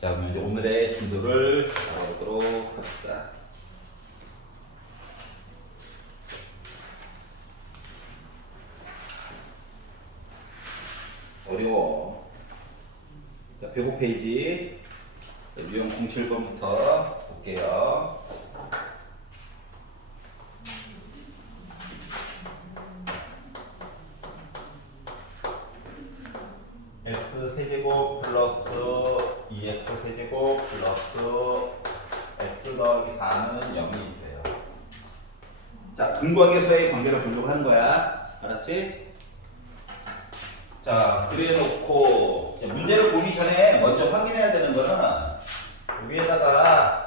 자, 그럼 이제 오늘의 진도를 알아보도록 합시다. 어려워. 자, 105페이지 유형 07번부터 볼게요. x 세제곱 플러스 2x 세제곱 플러스 x 더하기 4는 0이 돼요. 자, 근각에서의 관계를 보려고 하는 거야. 알았지? 자, 그래 놓고 문제를 보기 전에 먼저 확인해야 되는 거는 여기에다가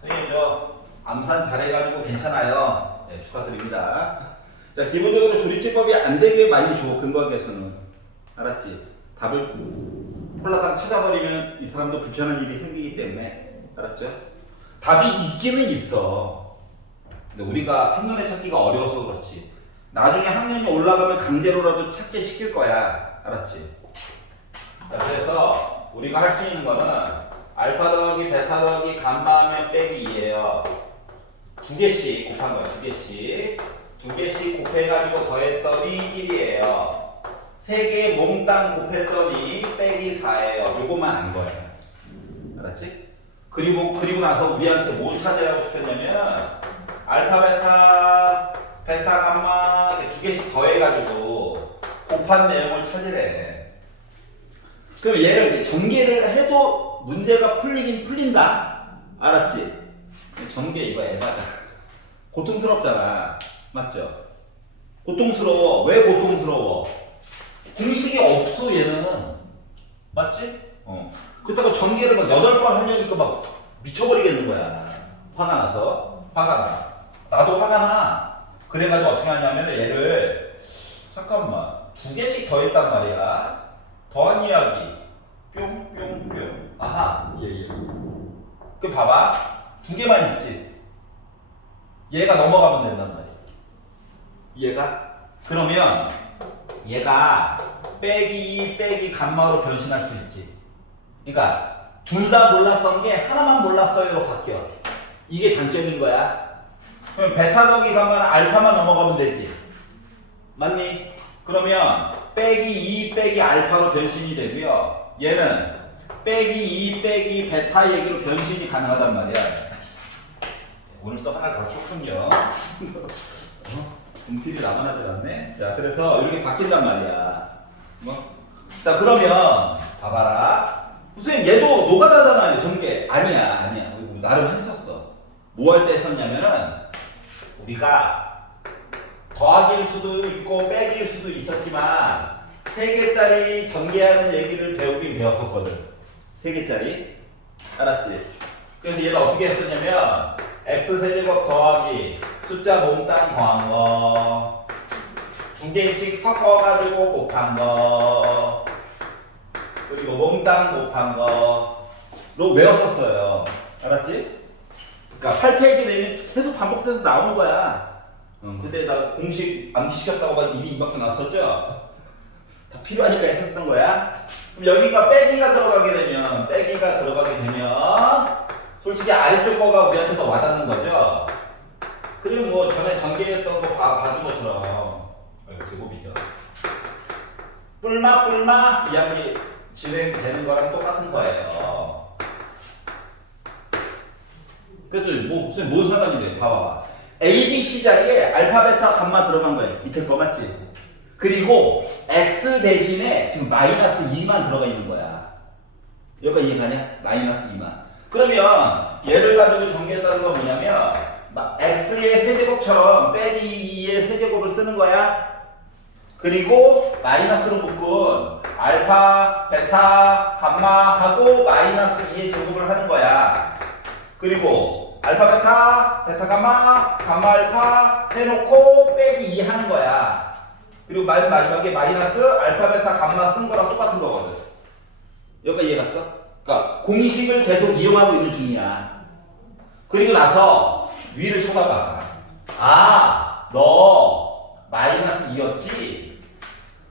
선생님 저 암산 잘해가지고 괜찮아요. 네, 축하드립니다. 자, 기본적으로 조리제법이 안 되게 많이 줘, 근각에서는. 알았지? 답을 홀라당 찾아버리면 이 사람도 불편한 일이 생기기 때문에. 알았죠? 답이 있기는 있어. 근데 우리가 한눈에 찾기가 어려워서 그렇지. 나중에 학년이 올라가면 강제로라도 찾게 시킬 거야. 알았지? 자, 그래서 우리가 할 수 있는 거는 알파 더하기 베타 더하기 감마 하면 빼기 2예요. 두 개씩 곱한 거야. 두 개씩. 두 개씩 곱해가지고 더했더니 1이에요. 세 개 몽땅 곱했더니 빼기 4예요. 요거만 안 거예요. 알았지? 그리고 나서 우리한테 뭐 찾으라고 시켰냐면 알파 베타 감마 두 개씩 더해가지고 곱한 내용을 찾으래. 그럼 얘를 이제 전개를 해도 문제가 풀리긴 풀린다. 알았지? 전개 이거 에바잖아. 고통스럽잖아. 맞죠? 고통스러워. 왜 고통스러워? 공식이 없어 얘는. 맞지? 그렇다고 전개를 막 8번 하려니까 막 미쳐버리겠는 거야. 화가 나서. 화가 나. 나도 화가 나. 그래가지고 어떻게 하냐면 얘를 잠깐만 두 개씩 더했단 말이야. 더한 이야기 뿅뿅뿅. 아하. 예. 그 봐봐. 두 개만 있지. 얘가 넘어가면 된단 말이야. 얘가. 그러면 얘가 빼기 2 빼기 감마로 변신할 수 있지. 그러니까 둘 다 몰랐던 게 하나만 몰랐어요로 바뀌어. 이게 장점인 거야. 그럼 베타 더하기 감마는 알파만 넘어가면 되지. 맞니? 그러면 빼기 2 빼기 알파로 변신이 되고요. 얘는 빼기 2 빼기 베타 얘기로 변신이 가능하단 말이야. 오늘 또 하나 더 줬군요. 분필이 나만 하지 않네? 자, 그래서 이렇게 바뀐단 말이야. 자, 그러면 봐봐라. 선생님 얘도 노가다잖아요. 전개. 아니야. 나름 했었어. 뭐 할 때 했었냐면은 우리가 더하기일 수도 있고 빼기일 수도 있었지만 3개짜리 전개하는 얘기를 배우긴 배웠었거든. 3개짜리. 알았지? 그래서 얘를 어떻게 했었냐면 x세제곱 더하기 숫자 몽땅 더한 거, 두 개씩 섞어가지고 곱한 거, 그리고 몽땅 곱한 거로 외웠었어요. 알았지? 그러니까 8페이지 내면 계속 반복돼서 나오는 거야. 근데 나 공식 암기시켰다고 막 입이 이만큼 나왔었죠? 다 필요하니까 했었던 거야. 그럼 여기가 빼기가 들어가게 되면 솔직히 아래쪽 거가 우리한테 더 와닿는 거죠? 그리고 뭐 전에 전개했던 거 봐준 것처럼 제곱이죠. 뿔마 이야기 진행되는 거랑 똑같은 거예요. 그래서 뭐 무슨 뭔 상관이 돼? 봐봐. A, B, C 자리에 알파, 베타, 감마 들어간 거예요. 밑에 거 맞지? 그리고 X 대신에 지금 마이너스 2만 들어가 있는 거야. 여기까지 이해가냐? 마이너스 2만. 그러면 얘를 가지고 전개했다는 건 뭐냐면 x의 세제곱처럼 빼기 2의 세제곱을 쓰는 거야. 그리고 마이너스로 묶은 알파, 베타, 감마하고 마이너스 2의 제곱을 하는 거야. 그리고 알파, 베타, 감마, 감마, 알파 해놓고 빼기 2 하는 거야. 그리고 마지막에 마이너스 알파, 베타, 감마 쓴 거랑 똑같은 거거든. 여기까지 이해갔어? 그러니까 공식을 계속 이용하고 있는 중이야. 그리고 나서 위를 쳐다봐. 아, 너 마이너스 2였지?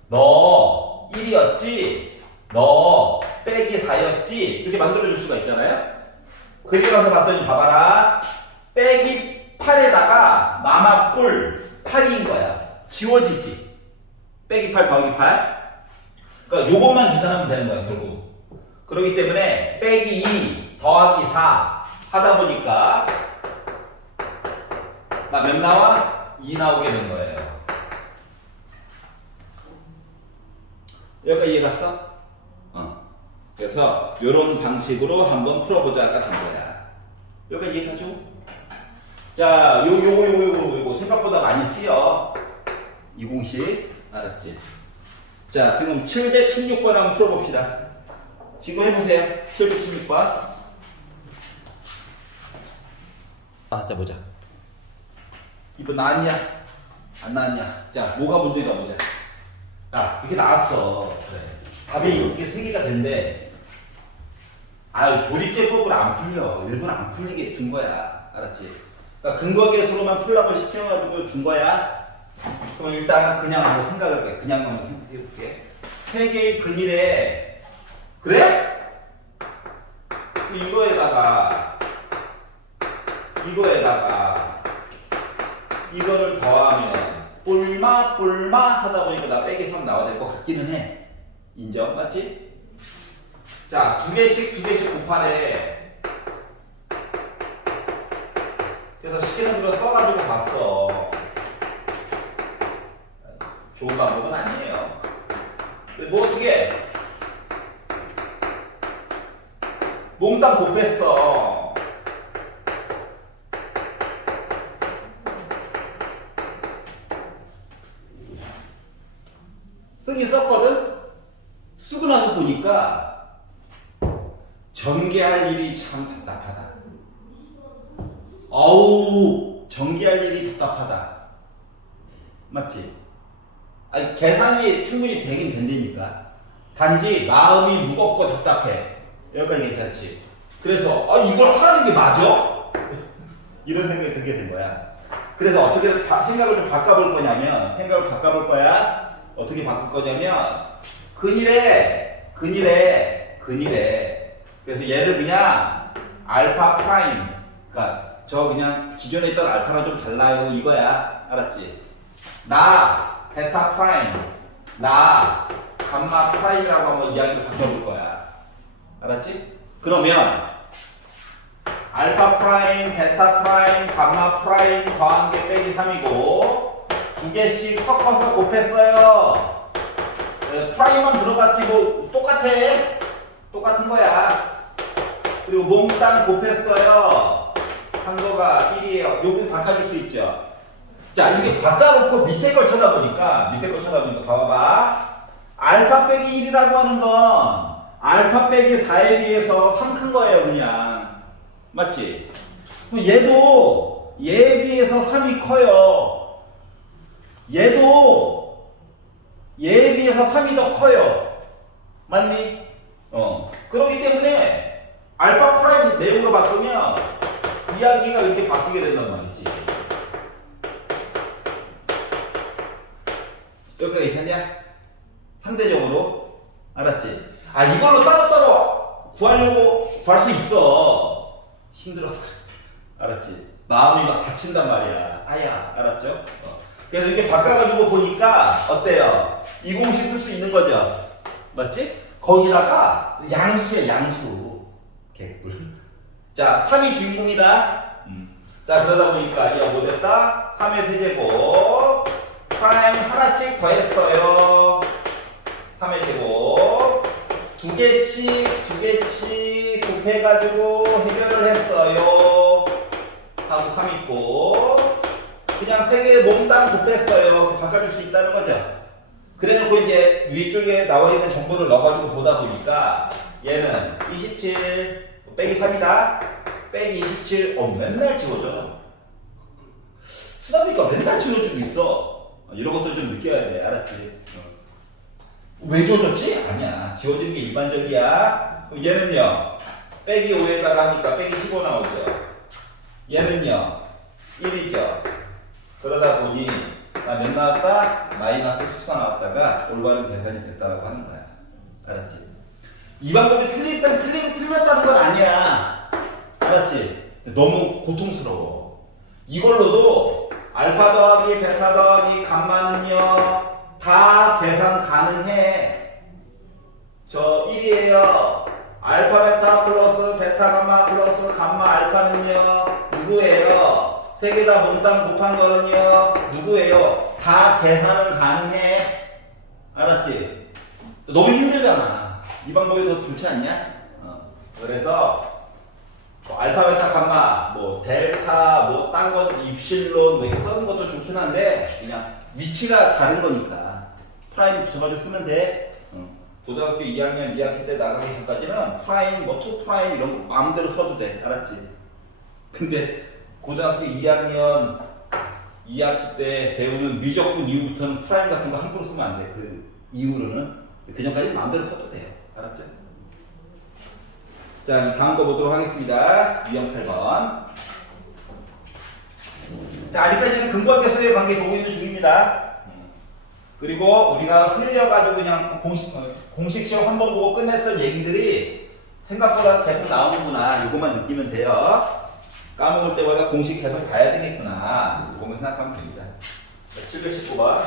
너 1이었지? 너 빼기 4였지? 이렇게 만들어줄 수가 있잖아요. 그리고 나서 봤더니 봐봐라. 빼기 8에다가 마마뿔 8인 거야. 지워지지. 빼기 8 더하기 8. 그러니까 요것만 계산하면 되는 거야 결국. 그렇기 때문에 빼기 2 더하기 4 하다 보니까 나 몇 나와? 2 나오게 된 거예요. 여기까지 이해 갔어? 그래서 이런 방식으로 한번 풀어보자가 된 거야. 여기까지 이해 갔죠? 자, 요거 생각보다 많이 쓰여. 이 공식 알았지? 자, 지금 716번 한번 풀어봅시다. 지금 해보세요. 716번. 자, 보자. 이거 나왔냐? 안 나왔냐? 자, 뭐가 문제가 보자. 이렇게 나왔어. 그래. 답이 이렇게 3개가 된대. 도립제법을 안 풀려. 일부러 안 풀리게 준 거야. 알았지? 그러니까 근거 계수로만 풀라고 시켜가지고 준 거야. 그럼 일단 그냥 한번 생각해볼게. 그냥 한번 생각해볼게. 3개의 근일에, 그래? 이거를 더하면 뿔마 하다 보니까 나 빼기 3 나와야 될 것 같기는 해. 인정? 맞지? 자, 두 개씩 곱하래. 그래서 시키는 대로 써가지고 봤어. 좋은 방법은 아니에요. 근데 뭐 어떻게 몽땅 곱했어. 쓰긴 썼거든? 쓰고 나서 보니까 전개할 일이 참 답답하다. 전개할 일이 답답하다. 맞지? 계산이 충분히 되긴 된다니까. 단지 마음이 무겁고 답답해. 여기까지 괜찮지? 그래서 이걸 하라는 게 맞아? 이런 생각이 들게 된 거야. 그래서 어떻게 생각을 좀 바꿔볼 거냐면, 어떻게 바꿀 거냐면, 근일에. 그래서 얘를 그냥 알파 프라임. 그러니까 저 그냥 기존에 있던 알파랑 좀 달라요 이거야. 알았지? 나 베타 프라임, 나 감마 프라임이라고 한번 이야기를 바꿔볼 거야. 알았지? 그러면 알파 프라임, 베타 프라임, 감마 프라임 더한 게 빼기 3이고 두 개씩 섞어서 곱했어요. 프라임만 들어갔지 뭐 똑같은 거야. 그리고 몽땅 곱했어요. 한 거가 1이에요. 요거 바꿔줄 수 있죠. 자, 이렇게 바꿔놓고 밑에 걸 쳐다보니까 봐봐. 알파 빼기 1이라고 하는 건 알파 빼기 4에 비해서 3 큰 거예요, 그냥. 맞지? 그럼 얘도 얘에 비해서 3이 커요. 얘도 얘에 비해서 3이 더 커요. 맞니? 그렇기 때문에 알파 프라임 내용으로 바꾸면 이야기가 이렇게 바뀌게 된단 말이지. 여기까지 있었냐? 상대적으로. 알았지? 이걸로 따로따로 구할 수 있어. 힘들어서. 알았지? 마음이 막 다친단 말이야. 알았죠? 그래서 이렇게 바꿔가지고 보니까 어때요? 이 공식 쓸 수 있는 거죠? 맞지? 거기다가 양수야, 양수. 개꿀. 자, 3이 주인공이다. 자, 그러다 보니까 이거 뭐 됐다? 3의 세제곱 프라임 하나씩 더했어요. 3의 제곱 두 개씩 곱해가지고 해결을 했어요. 하고 3 있고 그냥 3개 몽땅 곱했어요. 바꿔줄 수 있다는 거죠. 그래놓고 이제 위쪽에 나와 있는 정보를 넣어가지고 보다 보니까 얘는 27 빼기 3이다. 빼기 27. 맨날 지워져. 쓰다 보니까 맨날 지워지고 있어. 이런 것도 좀 느껴야 돼. 알았지? 왜 지워졌지? 아니야. 지워지는 게 일반적이야. 그럼 얘는요. 빼기 5에다가 하니까 빼기 15 나오죠. 얘는요. 1이죠. 그러다 보니 나 몇 나왔다? 마이너스 14 나왔다가 올바른 계산이 됐다라고 하는 거야. 알았지? 이 방법이 틀렸다는 건 아니야. 알았지? 너무 고통스러워. 이걸로도 알파 더하기 베타 더하기 감마는요 다 계산 가능해. 저 1이에요. 알파 베타 플러스 베타 감마 플러스 감마 알파는요 누구예요? 세 개 다 몽땅 곱한 거는요 누구예요? 다 계산은 가능해. 알았지? 너무 힘들잖아. 이 방법이 더 좋지 않냐? 그래서 뭐 알파 베타 감마 뭐 델타 뭐 딴 거 입실론 뭐 이렇게 써는 것도 좋긴 한데 그냥 위치가 다른 거니까 프라임 붙여가지고 쓰면 돼. 고등학교 2학년 2학기 때 나가기 전까지는 프라임 뭐 투 프라임 이런 거 마음대로 써도 돼. 알았지? 근데 고등학교 2학년 2학기 때 배우는 미적분 이후부터는 프라임 같은 거 함부로 쓰면 안 돼. 그 이후로는 그 전까지 마음대로 써도 돼요. 알았죠? 자, 다음 거 보도록 하겠습니다. 2형 8번. 자, 아직까지는 근거계수의 관계 보고 있는 중입니다. 그리고 우리가 흘려가지고 그냥 공식 시험 한 번 보고 끝냈던 얘기들이 생각보다 계속 나오는구나. 이것만 느끼면 돼요. 까먹을 때마다 공식 계속 봐야 되겠구나. 이것만 생각하면 됩니다. 719번.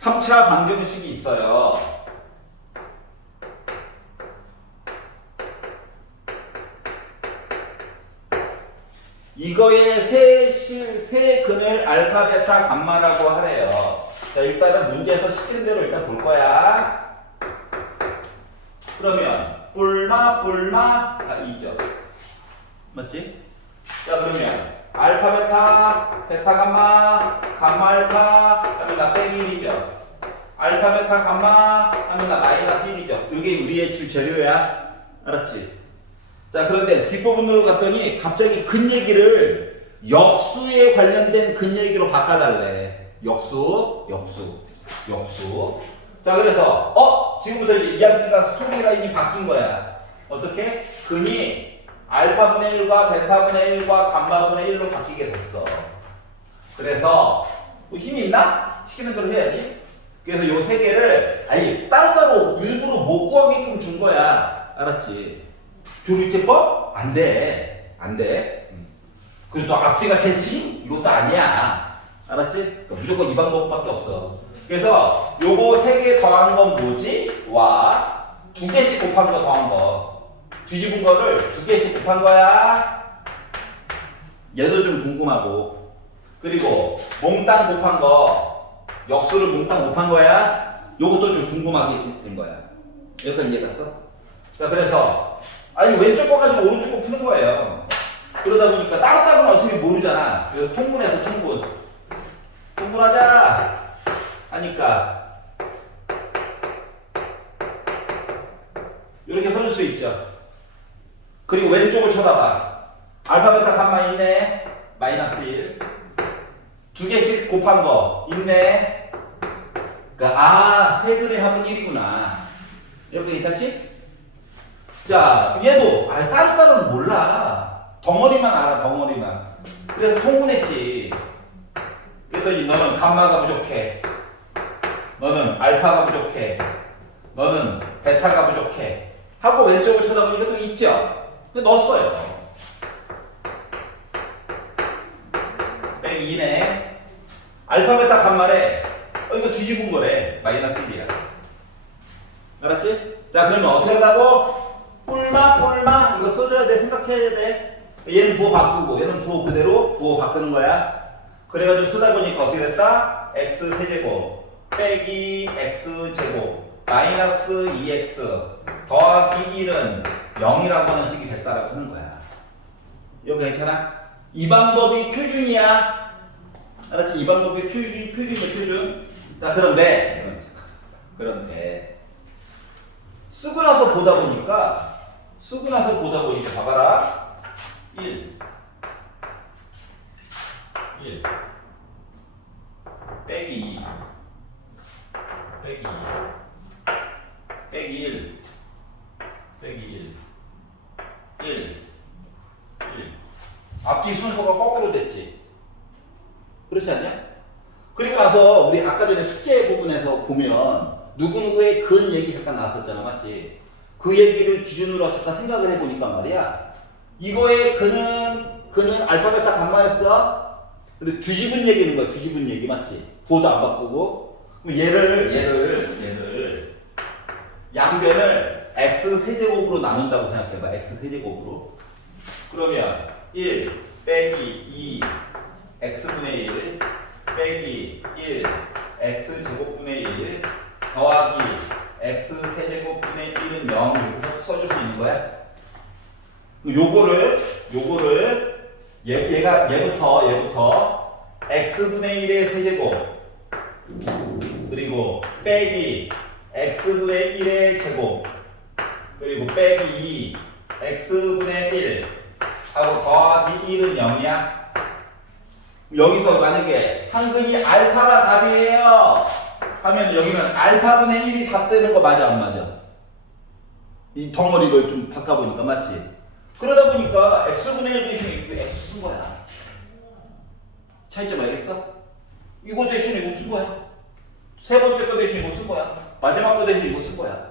3차 방정식이 있어요. 이거의 세 근을 알파, 베타, 감마라고 하래요. 자, 일단은 문제에서 시키는 대로 일단 볼 거야. 그러면 뿔마 아, 2죠. 맞지? 자, 그러면 알파, 베타, 베타, 감마, 감마, 알파 하면 나 빼기 1이죠. 알파, 베타, 감마 하면 나 마이너스 1이죠. 이게 우리의 주 재료야. 알았지? 자, 그런데 뒷부분으로 갔더니 갑자기 근 얘기를 역수에 관련된 근 얘기로 바꿔달래. 역수. 자, 그래서 지금부터 이제 이야기가 스토리라인이 바뀐 거야. 어떻게? 근이 알파분의 1과 베타분의 1과 감마분의 1로 바뀌게 됐어. 그래서 뭐 힘이 있나? 시키는 대로 해야지. 그래서 요 세 개를 아니 따로따로 일부러 못 구하게끔 준 거야. 알았지? 조리제법? 안 돼. 그리고 또 앞뒤가 대칭? 이것도 아니야. 알았지? 그러니까 무조건 이 방법밖에 없어. 그래서 요거 3개 더한 건 뭐지? 와. 2개씩 곱한 거 더한 거. 뒤집은 거를 2개씩 곱한 거야. 얘도 좀 궁금하고. 그리고 몽땅 곱한 거. 역수를 몽땅 곱한 거야. 요것도 좀 궁금하게 된 거야. 여기까지 이해 갔어? 자, 그래서 아니 왼쪽 거 가지고 오른쪽 거 푸는 거예요. 그러다 보니까 따로따로는 어차피 모르잖아. 그래서 통분해서 통분하자 하니까 이렇게 써줄 수 있죠. 그리고 왼쪽을 쳐다봐. 알파, 베타, 감마 있네. 마이너스 1. 2개씩 곱한 거 있네. 그러니까 세근의 합은 1이구나. 이렇게 괜찮지? 자, 얘도 따로따로는 몰라. 덩어리만 알아, 덩어리만. 그래서 통분했지. 그랬더니 너는 감마가 부족해. 너는 알파가 부족해. 너는 베타가 부족해. 하고 왼쪽을 쳐다보니까 또 있죠. 근데 넣었어요. 빼기 2네. 알파, 베타, 감마래. 이거 뒤집은 거래. 마이너스 1이야. 알았지? 자, 그러면 어떻게 한다고? 뿔마 이거 써줘야 돼. 생각해야 돼. 얘는 부호 바꾸고 얘는 부호 그대로 부호 바꾸는 거야. 그래가지고 쓰다 보니까 어떻게 됐다? x 세제곱 빼기 x 제곱 마이너스 2x 더하기 1은 0이라고 하는 식이 됐다라고 하는 거야. 이거 괜찮아? 이 방법이 표준이야. 알았지? 이 방법이 표준이야, 표준. 자, 그런데 쓰고 나서 보다 보니까 봐봐라. 1 빼기 2 빼기 1 앞뒤 순서가 거꾸로 됐지. 그렇지 않냐? 그리고 나서 우리 아까 전에 숙제 부분에서 보면 누구누구의 근 얘기 잠깐 나왔었잖아, 맞지? 그 얘기를 기준으로 잠깐 생각을 해보니까 말이야. 이거의 근은 알파벳 다 감마였어. 근데 뒤집은 얘기는 거야, 뒤집은 얘기 맞지? 부호도 안 바꾸고. 그럼 얘를 양변을 x 세제곱으로 나눈다고 생각해봐. x 세제곱으로. 그러면 1 빼기 2 x분의 1 빼기 1 x제곱분의 1 더하기 x 세제곱분의 1은 0 이렇게 써줄 수 있는 거야. 요거를 얘부터 x분의 1의 세제곱 그리고 빼기 x분의 1의 제곱 그리고 빼기 2 x분의 1 하고 더하기 1은 0이야. 여기서 만약에 한근이 알파가 답이에요 하면 여기는 알파분의 1이 답 되는 거 맞아 안 맞아? 이 덩어리를 좀 바꿔보니까 맞지? 그러다 보니까 x분의 1 대신에 이거 x 쓴 거야. 차이점 알겠어? 이거 대신에 이거 쓴 거야. 세 번째 거 대신에 이거 쓴 거야. 마지막 거 대신에 이거 쓴 거야.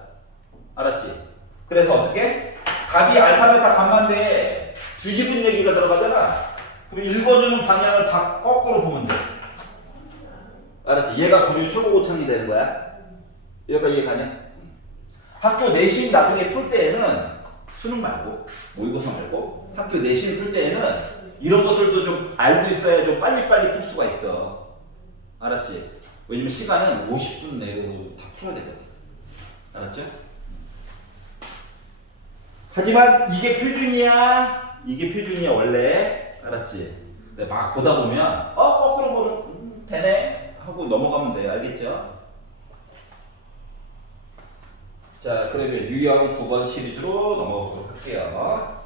알았지? 그래서 어떻게? 답이 알파벳 다 감마인데 뒤집은 얘기가 들어가잖아. 그럼 읽어주는 방향을 거꾸로 보면 돼. 알았지? 얘가 고유 초보 고창이 되는 거야. 여기가 이해가냐? 학교 내신 나중에 풀 때에는 수능 말고 모의고사 말고 학교 내신 풀 때에는 이런 것들도 좀 알고 있어야 좀 빨리빨리 풀 수가 있어. 알았지? 왜냐면 시간은 50분 내로 다 풀어야 되거든. 알았죠? 하지만 이게 표준이야. 이게 표준이야 원래. 알았지? 막 보다 보면 거꾸로 보면 되네 하고 넘어가면 돼요. 알겠죠? 자, 그러면 유형 9번 시리즈로 넘어가도록 할게요.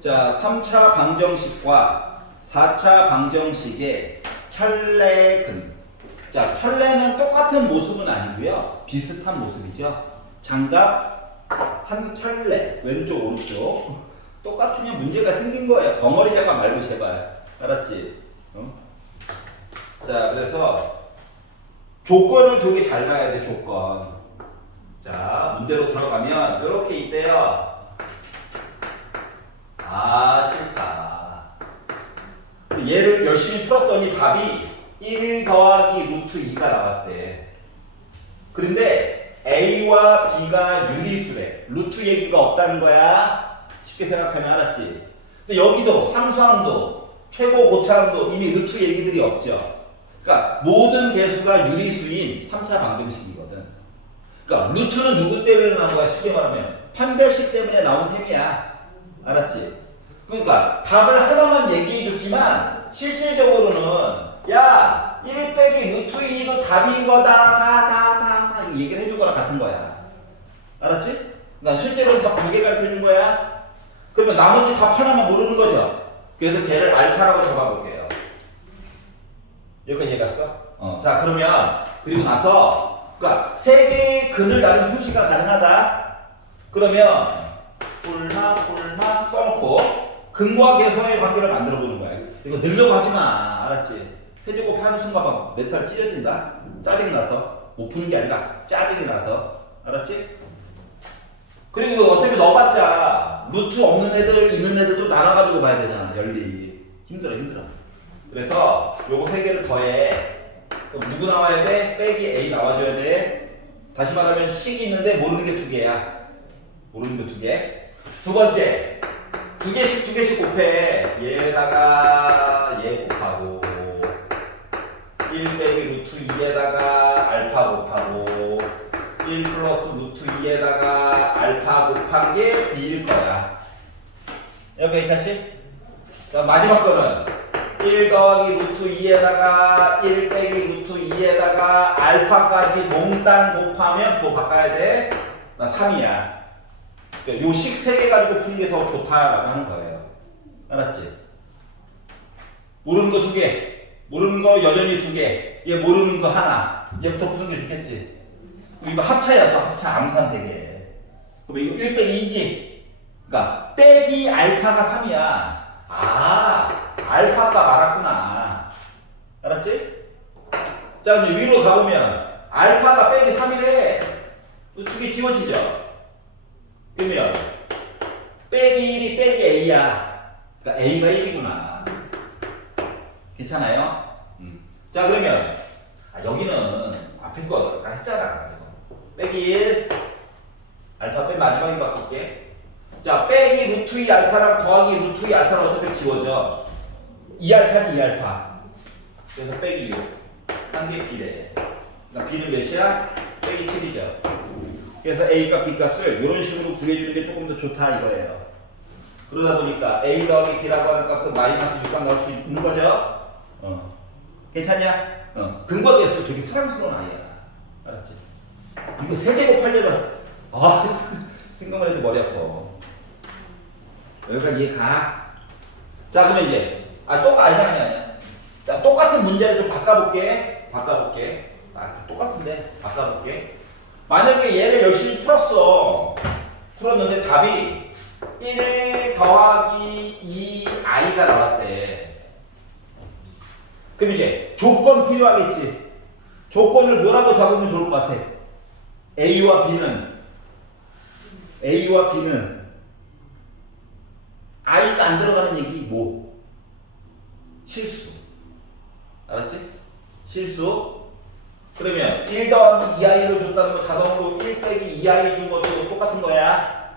자, 3차 방정식과 4차 방정식의 켤레근. 자, 켤레는 똑같은 모습은 아니고요. 비슷한 모습이죠. 장갑 한 켤레, 왼쪽 오른쪽. 똑같으면 문제가 생긴 거예요. 벙어리 자가 말고 제발. 알았지? 자, 그래서 조건을 되게 잘 봐야 돼. 조건. 자, 문제로 들어가면 이렇게 있대요. 아, 싫다. 얘를 열심히 풀었더니 답이 1 더하기 루트 2가 나왔대. 그런데 A와 B가 유리수래. 루트 얘기가 없다는 거야. 쉽게 생각하면 알았지? 근데 여기도 상수항도 최고 고차항도 이미 루트 얘기들이 없죠. 그러니까 모든 개수가 유리수인 3차 방정식이거든. 그러니까 루트는 누구 때문에 나온 거야? 쉽게 말하면 판별식 때문에 나온 셈이야. 알았지? 그러니까 답을 하나만 얘기해 줬지만 실질적으로는 야 1 빼기 루트 2도 답인 거다 다 얘기를 해준 거랑 같은 거야. 알았지? 그러니까 실제로는 답 2개 가르쳐준 거야. 그러면 나머지 답 하나만 모르는 거죠. 그래서 걔를 알파라고 잡아볼게요. 여기까지 이해갔어? 자, 그러면 그리고 나서 그러니까 세 개의 근을 나름 표시가 가능하다. 그러면 꿀막 써놓고 근과 계수의 관계를 만들어 보는 거야. 이거 늘려고 하지 마. 알았지? 세제곱 하는 순간 막 멘탈 찢어진다. 짜증나서. 못 푸는 게 아니라 짜증이 나서. 알았지? 그리고 어차피 넣어봤자 루트 없는 애들 있는 애들 좀 나눠가지고 봐야 되잖아. 열리. 힘들어. 그래서 요거 세 개를 더해. 그럼 누구 나와야 돼? 빼기 A 나와줘야 돼. 다시 말하면 식이 있는데 모르는 게 2개야. 모르는 게 2개. 두 번째, 2개씩 곱해. 얘에다가 얘 곱하고 1 빼기 루트 2에다가 알파 곱하고 1 플러스 루트 2에다가 알파 곱한 게 B일 거야. 여기 괜찮지? 자, 마지막 거는 1 더하기 루트 2에다가 1 빼기 루트 2에다가 알파까지 몽땅 곱하면 그거 바꿔야 돼. 나 3이야. 요 식 3개 가지고 푸는 게 더 좋다라고 하는 거예요. 알았지? 모르는 거 2개. 모르는 거 여전히 2개. 얘 모르는 거 하나. 얘부터 푸는 게 좋겠지? 이거 합차야 또 합차. 암산 되게. 그럼 이거 1 빼기 2지? 그러니까 빼기 알파가 3이야. 아, 알파가 많았구나. 알았지? 자, 그럼 위로 가보면 알파가 빼기 3이래. 두 개 지워지죠? 그러면 빼기 1이 빼기 A야. 그러니까 A가 1이구나. 괜찮아요? 자, 그러면 여기는 앞에 거 했잖아. 빼기 1 알파 빼 마지막에 바꿀게. 자, 빼기 루트 2 알파랑 더하기 루트 2 알파는 어차피 지워져. 2알파지 2알파. 그래서 빼기 6. 한 개 B래. 그러니까 B는 몇이야? 빼기 7이죠. 그래서 A값 B값을 이런 식으로 구해주는 게 조금 더 좋다 이거예요. 그러다 보니까 A 더하기 B라고 하는 값은 마이너스 6값 나올 수 있는 거죠? 괜찮냐? 근거계수 되게 사랑스러운 아이야. 알았지? 이거 세제곱 하려면 생각만 해도 머리 아파. 여기까지 이해 가? 자, 그러면 이제 아니야. 자, 똑같은 문제를 좀 바꿔볼게. 똑같은데 바꿔볼게. 만약에 얘를 열심히 풀었는데 답이 1 더하기 2i가 나왔대. 그럼 이제 조건 필요하겠지. 조건을 뭐라고 잡으면 좋을 것 같아? A와 B는 i가 안 들어가는 얘기 뭐? 실수. 알았지? 실수. 그러면 1 더하기 2i를 줬다는 거 자동으로 1 빼기 2i 준 것도 똑같은 거야.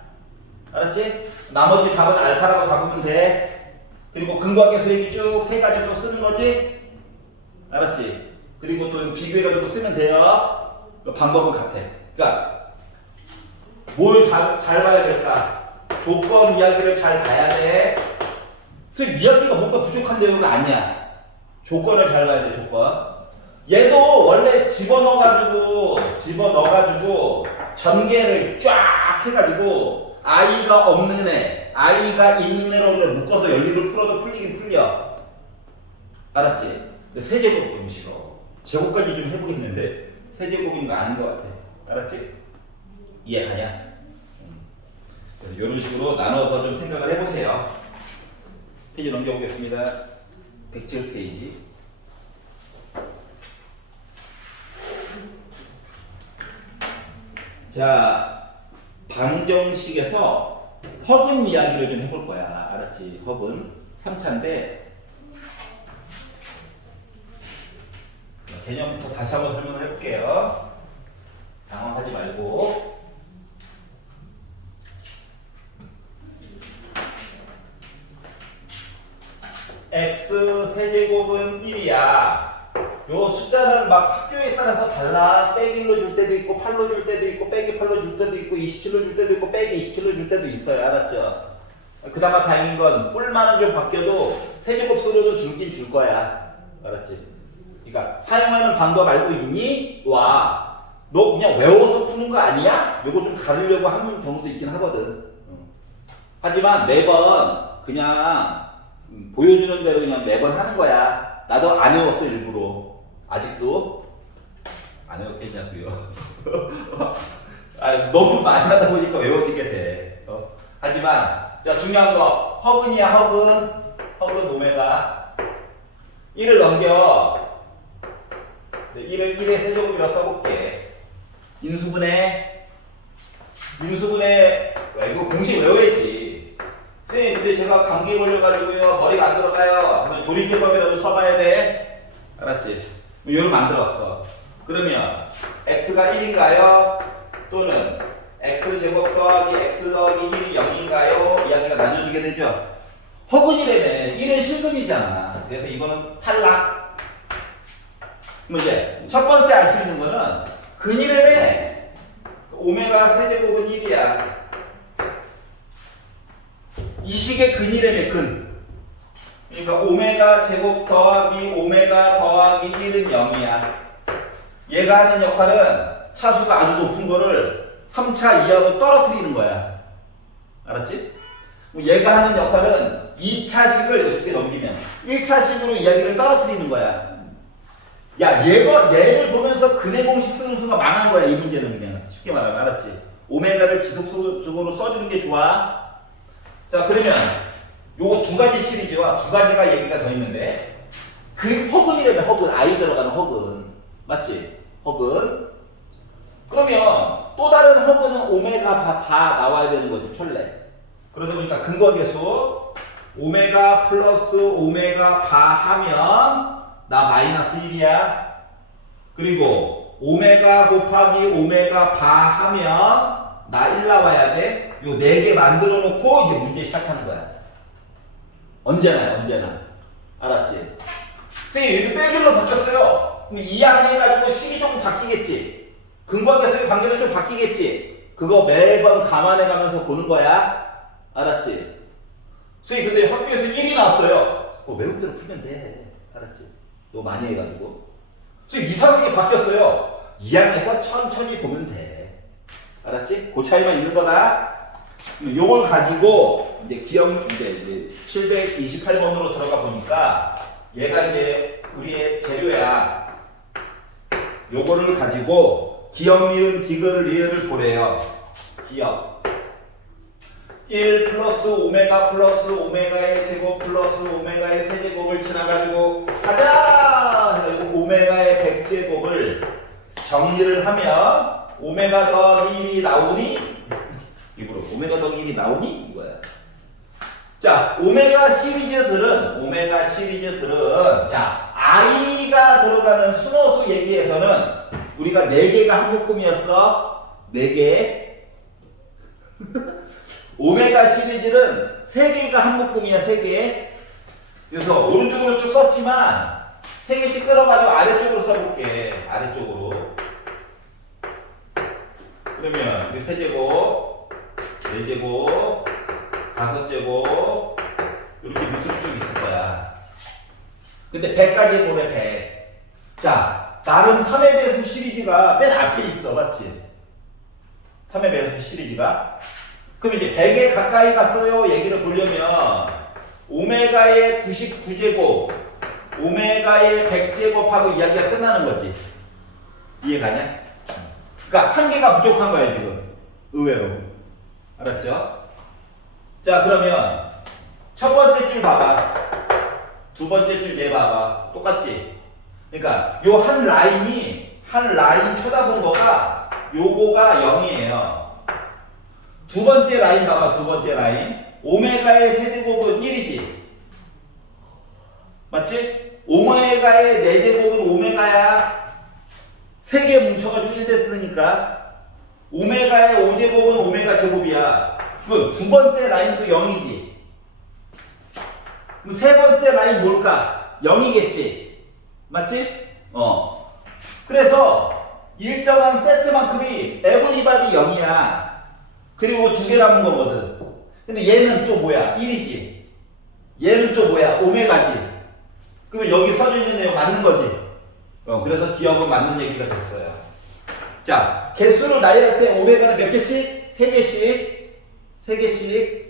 알았지? 나머지 답은 알파라고 잡으면 돼. 그리고 근거계수 얘기 쭉 세 가지 쭉 쓰는 거지. 알았지? 그리고 또 비교해가지고 쓰면 돼요. 방법은 같아. 그러니까 뭘 잘 봐야 될까? 조건 이야기를 잘 봐야 돼. 선생님 이야기가 뭔가 부족한 내용은 아니야. 조건을 잘 봐야 돼. 조건. 얘도 원래 집어넣어가지고 전개를 쫙 해가지고 i가 없는 애, i가 있는 애로 묶어서 연립을 풀어도 풀리긴 풀려. 알았지? 세제곱 너무 싫어. 제곱까지 좀 해보겠는데 세제곱인 거 아닌 것 같아. 알았지? 이해가냐? 그래서 이런 식으로 나눠서 좀 생각을 해보세요. 페이지 넘겨보겠습니다. 107페이지. 자, 방정식에서 허근 이야기를 좀 해볼 거야. 알았지? 허근 3차인데 개념부터 다시 한번 설명을 해볼게요. 당황하지 말고. x 세제곱은 1이야. 요 숫자는 막 학교에 따라서 달라. 빼기 1로 줄 때도 있고 8로 줄 때도 있고 빼기 8로 줄 때도 있고 27로 줄 때도 있고 빼기 27로 줄 때도 있어요. 알았죠? 그나마 다행인 건 뿔만은 좀 바뀌어도 세제곱수로도 줄긴 줄 거야. 알았지? 그러니까 사용하는 방법 알고 있니? 와, 너 그냥 외워서 푸는 거 아니야? 요거 좀 가르려고 하는 경우도 있긴 하거든. 하지만 매번 그냥 보여주는 대로 그냥 매번 하는 거야. 나도 안 외웠어 일부러. 아직도 안 외웠겠냐고요. 너무 많이 하다 보니까 외워지게 돼. 하지만 자, 중요한 거 허근이야. 허근 오메가 1을 넘겨. 1을 1의 세제곱이라고 써볼게. 인수분해 이거 공식 외워야지. 선생님 근데 제가 감기에 걸려가지고요 머리가 안 들어가요. 그러면 조림제법이라도 써봐야 돼. 알았지? 이걸 만들었어. 그러면 x가 1인가요? 또는 x제곱 더하기 x 더하기 1이 0인가요? 이야기가 나눠지게 되죠. 허근이라며 1은 실근이잖아. 그래서 이거는 탈락. 그럼 이제 첫 번째 알 수 있는 거는 근이라며 오메가 세제곱은 1이야. 이 식의 근이라며 근. 그러니까 오메가 제곱 더하기 오메가 더하기 1은 0이야. 얘가 하는 역할은 차수가 아주 높은 거를 3차 이하로 떨어뜨리는 거야. 알았지? 얘가 하는 역할은 2차식을 어떻게 넘기면 1차식으로 이야기를 떨어뜨리는 거야. 야, 얘를 보면서 근의 공식 쓰는 순간 망한 거야. 이 문제는 그냥 쉽게 말하면. 알았지? 오메가를 지속적으로 써주는 게 좋아. 자, 그러면 요거 두 가지 시리즈와 두 가지가 얘기가 더 있는데 그 허근이라면 허근 I 들어가는 허근 맞지? 허근 그러면 또 다른 허근은 오메가 바 나와야 되는 거지 편래 그러다 보니까 근거계수 오메가 플러스 오메가 바 하면 나 마이너스 1이야 그리고 오메가 곱하기 오메가 바 하면 나 1 나와야 돼 요 4개 만들어 놓고 이제 문제 시작하는 거야 언제나 알았지? 선생님 여기 빼기로 바뀌었어요 그럼 이 안에 해가지고 식이 조금 바뀌겠지 근거계수의 관계는 좀 바뀌겠지 그거 매번 감안해 가면서 보는 거야 알았지? 선생님 근데 학교에서 1이 나왔어요 외국대로 풀면 돼 알았지? 너무 많이 해가지고 지금 이상하게 바뀌었어요 2항에서 천천히 보면 돼 알았지? 그 차이만 있는 거다 요걸 가지고 이제 기억 이제 728번으로 들어가 보니까 얘가 이제 우리의 재료야. 요거를 가지고 기억, 니은, 디귿, 리을을 보래요. 기억. 1 플러스 오메가 플러스 오메가의 제곱 플러스 오메가의 세제곱을 지나가지고 가자! 오메가의 100제곱을 정리를 하면 오메가 더하기 1이 나오니? 일부러 오메가 더하기 1이 나오니? 이거야. 자, 오메가 시리즈들은 자, I가 들어가는 순호수 얘기에서는 우리가 4개가 한 묶음이었어. 4개. 오메가 시리즈는 3개가 한 묶음이야. 3개. 그래서 오른쪽으로 쭉 썼지만 3개씩 끌어가지고 아래쪽으로 써볼게. 아래쪽으로. 그러면 우리 세제곱, 4제곱, 5제곱 이렇게 밑으로 쭉 있을 거야. 근데 100까지 보내 100. 자, 나름 3의 배수 시리즈가 맨 앞에 있어. 맞지? 3의 배수 시리즈가. 그럼 이제 100에 가까이 갔어요. 얘기를 보려면 오메가의 99제곱, 오메가의 100제곱하고 이야기가 끝나는 거지. 이해가냐? 그러니까 한 개가 부족한 거야 지금. 의외로. 알았죠? 자, 그러면 첫 번째 줄 봐봐. 두 번째 줄 얘 봐봐. 똑같지? 그러니까 요 한 라인 쳐다본 거가 요거가 0이에요. 두 번째 라인 봐봐. 두 번째 라인. 오메가의 세제곱은 1이지. 맞지? 오메가의 4제곱은 오메가야. 3개 뭉쳐가지고 1 됐으니까 오메가의 5제곱은 오메가 제곱이야. 그럼 두 번째 라인도 0이지. 그럼 세 번째 라인 뭘까? 0이겠지. 맞지? 그래서 일정한 세트만큼이 에브리바디 0이야. 그리고 2개 남은 거거든. 근데 얘는 또 뭐야? 1이지. 얘는 또 뭐야? 오메가지. 그러면 여기 써져 있는 내용 맞는 거지. 그래서 기억은 맞는 얘기가 됐어요. 자, 개수를 나열할 때 오메가는 몇 개씩? 3개씩. 3개씩.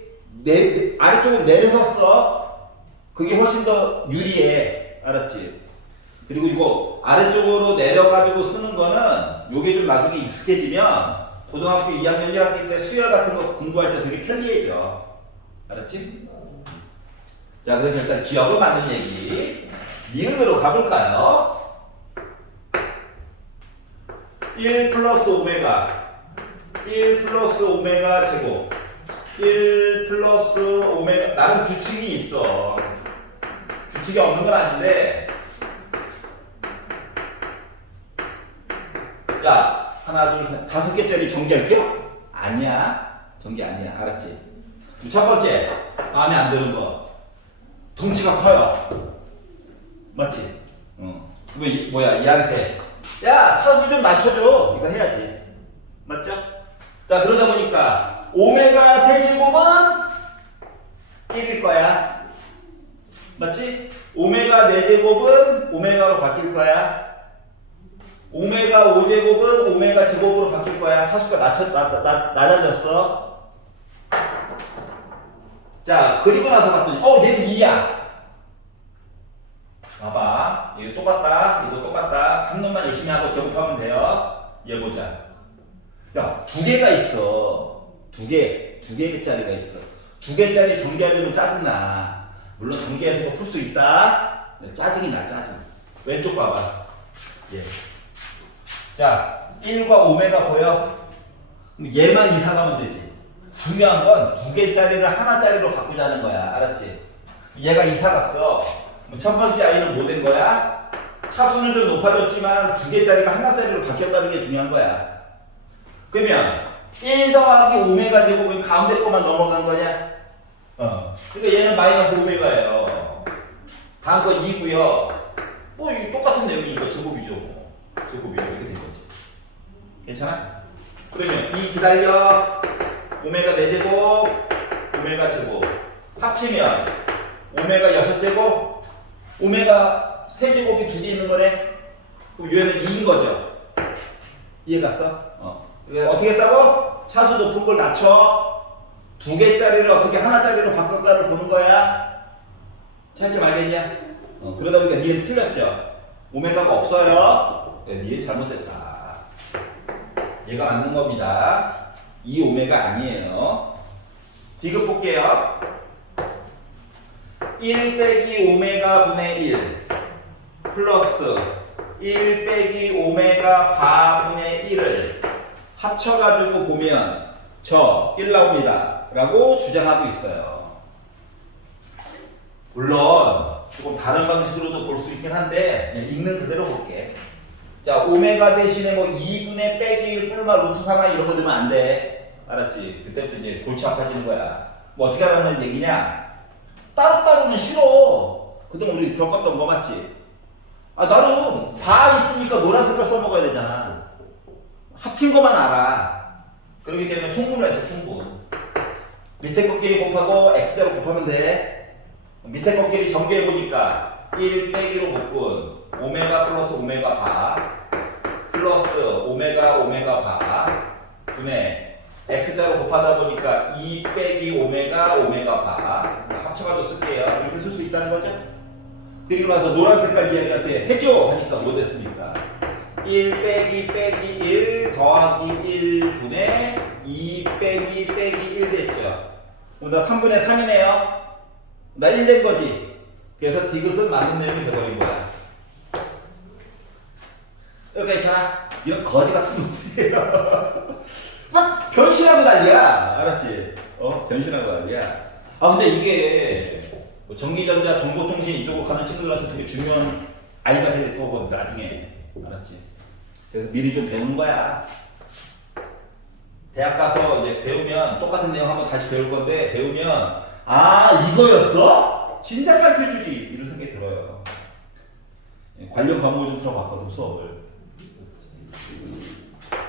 아래쪽으로 내려서 써. 그게 훨씬 더 유리해. 알았지? 그리고 이거 아래쪽으로 내려가지고 쓰는 거는 요게 좀 나중에 익숙해지면 고등학교 2학년 1학기 때 수열 같은 거 공부할 때 되게 편리해져. 알았지? 자, 그래서 일단 기억은 맞는 얘기. 니은으로 가볼까요? 1 플러스 오메가 1 플러스 오메가 제곱 1 플러스 오메가 나름 규칙이 있어. 규칙이 없는 건 아닌데 야 하나 둘 셋 5개짜리 전개할게요? 아니야. 전개 아니야. 알았지? 첫 번째 마음에 안 드는 거 덩치가 커요. 맞지? 그러면 뭐야 얘한테 야 차수 좀 낮춰줘 이거 해야지. 맞죠? 자, 그러다 보니까 오메가 세제곱은 1일 거야. 맞지? 오메가 4제곱은 오메가로 바뀔 거야. 오메가 5제곱은 오메가 제곱으로 바뀔 거야. 차수가 낮아졌어. 자, 그리고 나서 봤더니 얘는 2야. 봐봐. 이거 똑같다. 이거 똑같다. 한 놈만 열심히 하고 제곱하면 돼요. 얘 보자. 야, 2개가 있어. 2개짜리가 있어. 두 개짜리 전개하려면 짜증나. 물론 전개해서 풀 수 있다. 짜증이 나, 짜증. 왼쪽 봐봐. 예. 자, 1과 5메가 보여? 그럼 얘만 이사가면 되지. 중요한 건 두 개짜리를 하나짜리로 바꾸자는 거야. 알았지? 얘가 이사갔어. 첫 번째 아이는 뭐 된 거야? 차수는 좀 높아졌지만 두 개짜리가 하나짜리로 바뀌었다는 게 중요한 거야. 그러면 1 더하기 오메가 제곱은 가운데 거만 넘어간 거냐? 그러니까 얘는 마이너스 오메가예요. 다음 거 2고요. 뭐 똑같은 내용이니까 제곱이죠. 제곱이 이렇게 된 거지. 괜찮아? 그러면 2 기다려. 오메가 4제곱, 오메가 제곱. 합치면 오메가 6제곱, 오메가 3제곱이 2개 있는 거네. 그럼 얘는 2인 거죠. 이해 갔어? 어떻게 했다고? 차수 높은 걸 낮춰. 두 개짜리를 어떻게 하나짜리로 바꿀까를 보는 거야. 차이점 알겠냐? 그러다 보니까 니은 틀렸죠. 오메가가 없어요. 네, 니은 잘못됐다. 얘가 맞는 겁니다. 이 오메가 아니에요. 디귿 볼게요. 1 빼기 오메가 분의 1 플러스 1 빼기 오메가 바분의 1을 합쳐가지고 보면 저 1 나옵니다 라고 주장하고 있어요. 물론 조금 다른 방식으로도 볼 수 있긴 한데 그냥 읽는 그대로 볼게. 자, 오메가 대신에 뭐 2분의 빼기 1 뿔마 루트 3아 이런 거 넣으면 안 돼. 알았지? 그때부터 이제 골치 아파지는 거야. 뭐 어떻게 하라는 얘기냐? 따로따로는 싫어. 그동안 우리 겪었던 거 맞지? 아, 나는 다 있으니까 노란 색깔 써먹어야 되잖아. 합친 것만 알아. 그렇기 때문에 통분을 해서 통분. 밑에 것끼리 곱하고 x자로 곱하면 돼. 밑에 것끼리 전개해보니까 1 빼기로 복분 오메가 플러스 오메가 바 플러스 오메가 바 분의 x자로 곱하다 보니까 2 빼기 오메가 바 합쳐가지고 쓸게요. 이렇게 쓸 수 있다는 거죠. 그리고 나서 노란 색깔 이야기한테 해줘! 하니까 뭐 됐습니까? 1 빼기 1 더하기 1분의 2 빼기 1 됐죠. 그럼 나 3분의 3이네요. 나 1 된 거지. 그래서 디귿은 맞는 내용이 돼버린 거야. 여기 괜찮아? 이런 거지 같은 놈들이에요. 막 변신하고 난리야. 알았지? 변신하고 난리야. 아, 근데 이게 뭐 전기전자, 정보통신 이쪽으로 가는 친구들한테 되게 중요한 아이가 될 거거든, 나중에. 알았지? 그래서 미리 좀 배우는 거야. 대학 가서 이제 배우면 똑같은 내용 한번 다시 배울 건데, 배우면, 아, 이거였어? 진작 가르쳐주지. 이런 생각이 들어요. 관련 과목을 좀 들어봤거든, 수업을.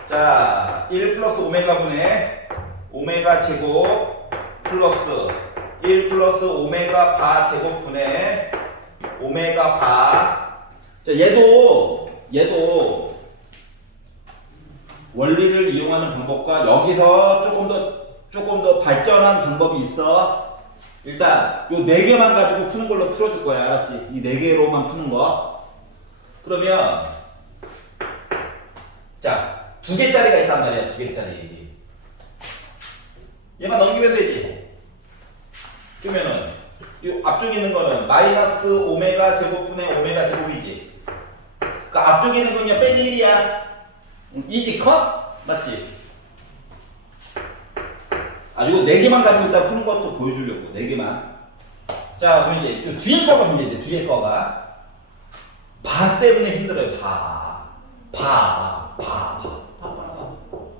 자, 1 플러스 오메가 분의 오메가 제곱 플러스 1 플러스 오메가 바 제곱 분의 오메가 바. 자, 얘도 원리를 이용하는 방법과 여기서 조금 더 발전한 방법이 있어. 일단 요 4개만 가지고 푸는 걸로 풀어줄 거야. 알았지? 이 4개로만 푸는 거. 그러면 자, 2개짜리가 있단 말이야. 2개짜리. 얘만 넘기면 되지. 그러면은 이 앞쪽에 있는 거는 마이너스 오메가 제곱분의 오메가 제곱이지. 그러니까 앞쪽에 있는 건 그냥 빼기 1이야. 이지 컷? 맞지? 아, 이거 4개만 가지고 일단 푸는 것도 보여주려고. 4개만. 자, 그럼 이제 뒤에 거가 문제인데, 뒤에 거가 바 때문에 힘들어요.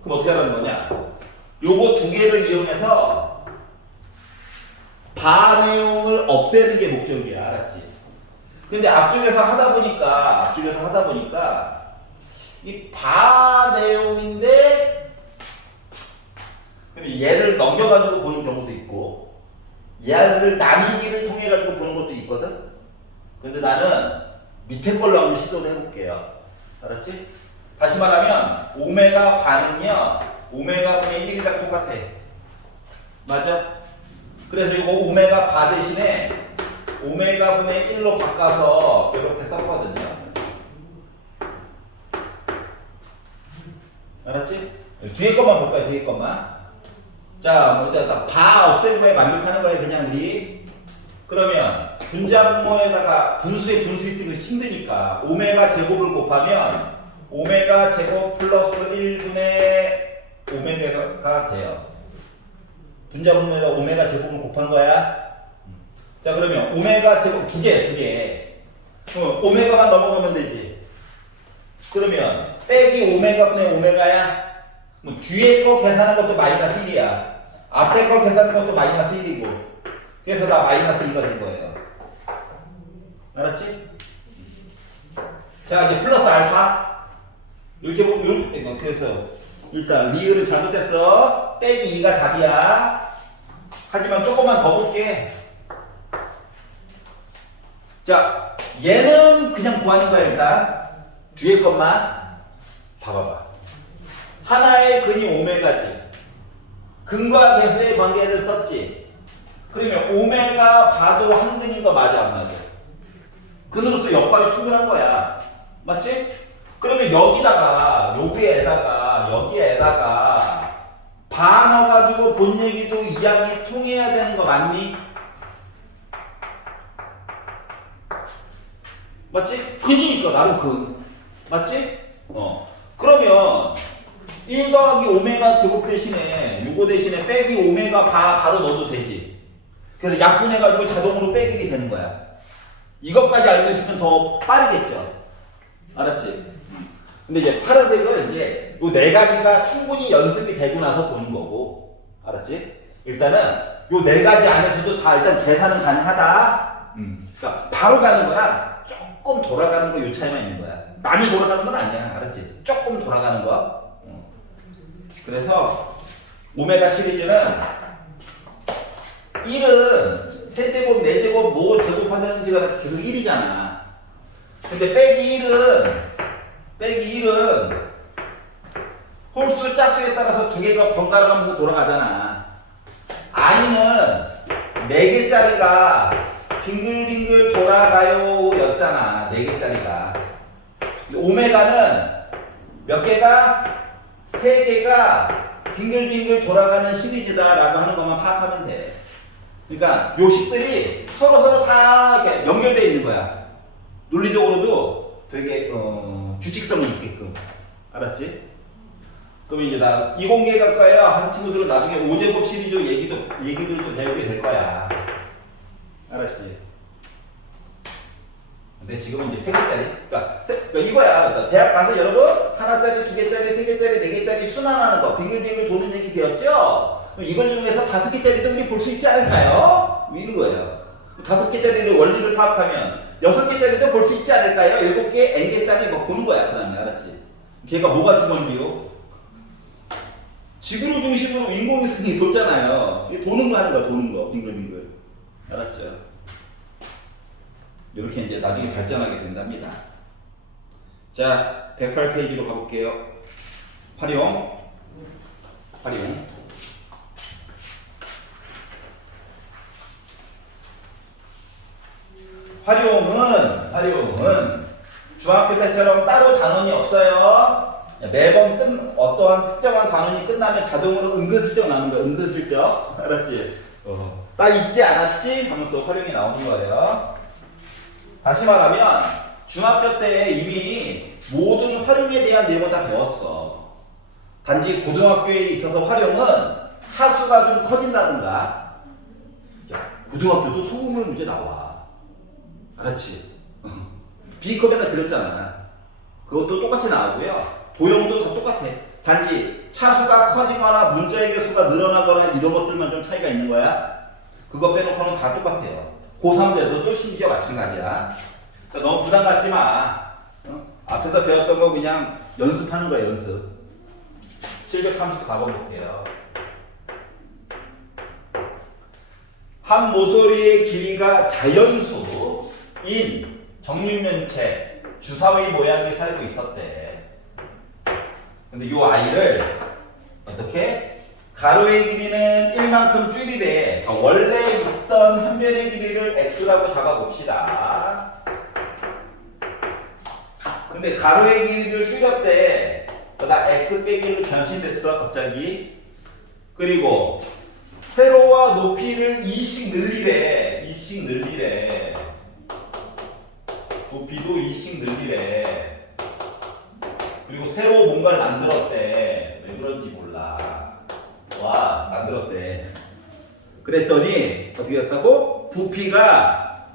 그럼 어떻게 하라는 거냐? 요거 2개를 이용해서 바 내용을 없애는 게 목적이야. 알았지? 근데 앞쪽에서 하다 보니까 이 바 내용인데 그럼 얘를 넘겨가지고 보는 경우도 있고 얘를 나누기를 통해 가지고 보는 것도 있거든. 근데 나는 밑에 걸로 한번 시도를 해볼게요. 알았지? 다시 말하면 오메가 바는요 오메가 분의 1이랑 똑같아. 맞아? 그래서 이거 오메가 바 대신에 오메가 분의 1로 바꿔서 이렇게 썼거든요. 알았지? 뒤에 것만 볼까요? 뒤에 것만. 자, 뭐 일단 바 없앤 거에 만족하는 거예요, 그냥 우리. 그러면 분자분모에다가 분수에 분수 있으면 힘드니까 오메가 제곱을 곱하면 오메가 제곱 플러스 1분의 오메가가 돼요. 분자분모에다 오메가 제곱을 곱한 거야. 자, 그러면 오메가 제곱 두 개. 오메가만 넘어가면 되지. 그러면 빼기 오메가분의 오메가야. 뭐 뒤에 거 계산한 것도 마이너스 1이야. 앞에 거 계산한 것도 마이너스 1이고. 그래서 나 마이너스 2가 된 거예요. 알았지? 자, 이제 플러스 알파. 이렇게 보면, 그래서 일단 리을을 잘못했어. 빼기 2가 답이야. 하지만 조금만 더 볼게. 자, 얘는 그냥 구하는 거야, 일단. 뒤에 것만 봐봐봐. 하나의 근이 오메가지. 근과 계수의 관계를 썼지. 그러면 오메가 바도 한 근인 거 맞아, 안 맞아? 근으로서 역할이 충분한 거야. 맞지? 그러면 여기에다가 바 넣어가지고 본 얘기도 이항이 통해야 되는 거 맞니? 맞지? 근이니까 나는 근. 맞지? 그러면 1 더하기 오메가 제곱 대신에 요거 대신에 빼기 오메가 바로 넣어도 되지. 그래서 약분해가지고 자동으로 빼기게 되는 거야. 이것까지 알고 있으면 더 빠르겠죠. 알았지? 근데 이제 파란색은 이제 요 네 가지가 충분히 연습이 되고 나서 보는 거고. 알았지? 일단은 요 네 가지 안에서도 다 일단 계산은 가능하다. 그러니까 바로 가는 거랑 조금 돌아가는 거 요 차이만 있는 거야. 많이 돌아가는 건 아니야. 알았지? 조금 돌아가는 거. 그래서 오메가 시리즈는 1은 세제곱, 네제곱, 뭐 제곱하는지가 계속 1이잖아. 근데 빼기 1은 홀수, 짝수에 따라서 두 개가 번갈아 가면서 돌아가잖아. i는 4개짜리가 빙글빙글 돌아가요 였잖아. 4개짜리가. 오메가는 몇 개가? 3개가 빙글빙글 돌아가는 시리즈다라고 하는 것만 파악하면 돼. 그러니까 요 식들이 서로 다 이렇게 연결되어 있는 거야. 논리적으로도 되게 규칙성이 있게끔. 알았지? 그럼 이제 나 이공계 가까이야 하는 친구들은 나중에 5제곱 시리즈 얘기들도 배우게 될 거야. 알았지? 근데 지금은 이제 3개짜리. 그러니까 이거야. 그러니까 대학 가서 여러분 하나짜리, 2개짜리, 3개짜리, 4개짜리 순환하는 거 빙글빙글 도는 얘기 배웠죠? 그럼 이걸 중에서 5개짜리도 우리 볼 수 있지 않을까요? 이런 거예요. 5개짜리를 원리를 파악하면 6개짜리도 볼 수 있지 않을까요? 7개, n개짜리 뭐 보는 거야. 그 다음에 알았지? 걔가 뭐가 주건지요? 지구를 중심으로 인공위성이 돌잖아요. 이게 도는 거 하는 거야. 도는 거 빙글빙글. 알았죠? 이렇게 이제 나중에 발전하게 된답니다. 자, 108페이지로 가볼게요. 활용. 활용은 중학교 때처럼 따로 단원이 없어요. 매번 어떠한 특정한 단원이 끝나면 자동으로 은근슬쩍 나오는 거야. 은근슬쩍. 알았지? 나 잊지 않았지? 하면서 활용이 나오는 거예요. 다시 말하면 중학교 때 이미 모든 활용에 대한 내용을 다 배웠어. 단지 고등학교에 있어서 활용은 차수가 좀 커진다든가. 야, 고등학교도 소금물 문제 나와. 알았지? B컵에다 그렸잖아. 그것도 똑같이 나오고요. 도형도 다 똑같아. 단지 차수가 커지거나 문자의 개수가 늘어나거나 이런 것들만 좀 차이가 있는 거야. 그거 빼놓고는 다 똑같아요. 고3 때도 심지어 마찬가지야. 그러니까 너무 부담 갖지 마. 앞에서 배웠던 거 그냥 연습하는 거야, 연습. 730 가볼게요. 한 모서리의 길이가 자연수인 정육면체 주사위 모양이 살고 있었대. 근데 요 아이를 어떻게? 가로의 길이는 1만큼 줄이되 원래 있던 한 변의 길이를 x라고 잡아봅시다. 근데 가로의 길이를 줄였대. 나 x 빼기 1로 변신됐어 갑자기. 그리고 세로와 높이를 2씩 늘리래. 2씩 늘리래. 높이도 2씩 늘리래. 그리고 새로 뭔가를 만들었대. 왜 그런지 몰라. 와, 만들었대. 그랬더니 어떻게 됐다고? 부피가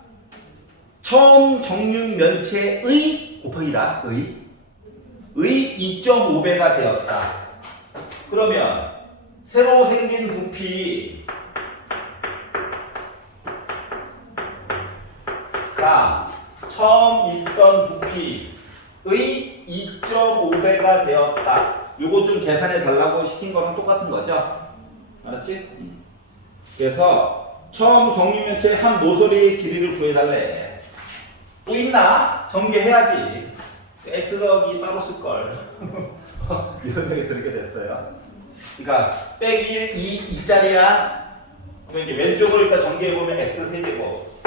처음 정육 면체의 곱하기다. 의 2.5배가 되었다. 그러면 새로 생긴 부피가 처음 있던 부피의 2.5배가 되었다. 요거 좀 계산해 달라고 시킨 거랑 똑같은 거죠? 알았지? 그래서 처음 정육면체의 한 모서리의 길이를 구해달래. 또 있나? 전개해야지. x 더하기 따로 쓸걸. 이런 생각이 들게 됐어요. 그러니까 빼기 1, 2, 2짜리야. 그럼 이제 왼쪽으로 일단 전개해보면 x 세제곱.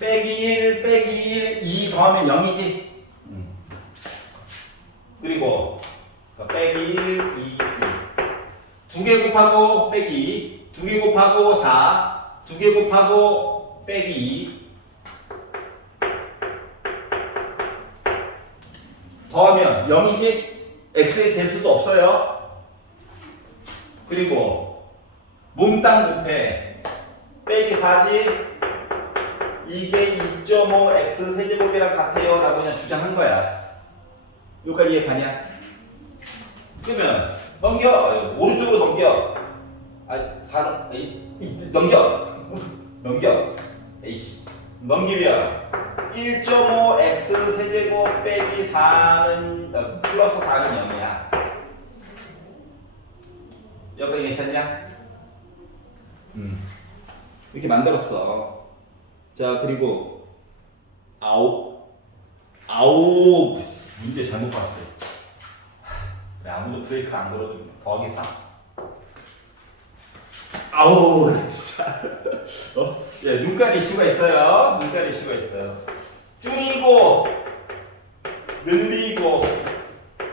빼기 1, 빼기 1, 2 더하면 0이지. 그리고 빼기 1, 2, 2. 2개 곱하고 빼기 2. 2개 곱하고 4. 2개 곱하고 빼기 2. 더하면 0이지? x의 개수도 없어요. 그리고 몽땅 곱해 빼기 4지? 이게 2.5x 세제곱이랑 같아요 라고 그냥 주장한 거야. 여기까지 이해 가냐? 그러면 넘겨. 오른쪽으로 넘겨. 넘겨. 에이씨. 넘기면 1.5x 세제곱 빼기 4는 플러스 4는 0이야. 여기까지 괜찮냐? 이렇게 만들었어. 자, 그리고 아홉 문제 잘못 봤어요. 왜 아무도 브레이크 안 걸어주면 더하기 3. 아우 진짜. 예, 눈깔 이슈가 있어요. 눈깔 이슈가 있어요. 줄이고 늘리고.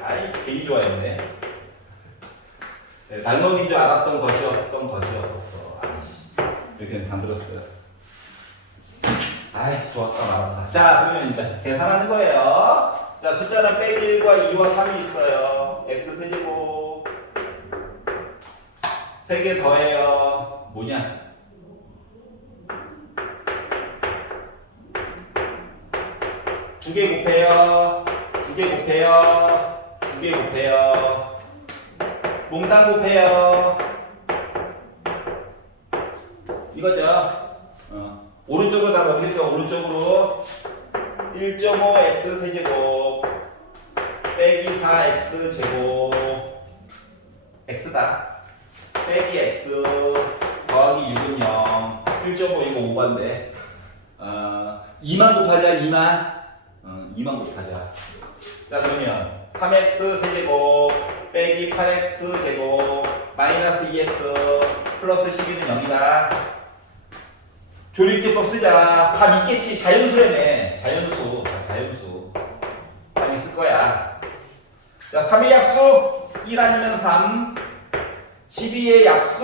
아이 되게 좋아했네. 네, 날먹인 줄 알았던 것이었던 것이었어. 아이씨 이렇게 만들었어요. 아이 좋았다 말았다. 자, 그러면 이제 계산하는 거예요. 자, 숫자는 빼기 1과 2와 3이 있어요. x 세제곱 3개 더해요. 뭐냐? 두 개 곱해요. 두 개 곱해요. 두 개 곱해요. 몽땅 곱해요. 이거죠. 오른쪽으로 다 넣으니까 오른쪽으로 1.5x 세제곱 빼기 4x 제곱 x다. 빼기 x 더하기 6은 0. 1.5 이거 5반대. 2만 곱하자. 2만 곱하자. 자, 그러면 3x 세제곱 빼기 8x 제곱 마이너스 2x 플러스 12는 0이다. 조립제법 쓰자. 다 믿겠지. 자연수라며. 자연수. 다 있을 거야. 자, 3의 약수 1 아니면 3. 12의 약수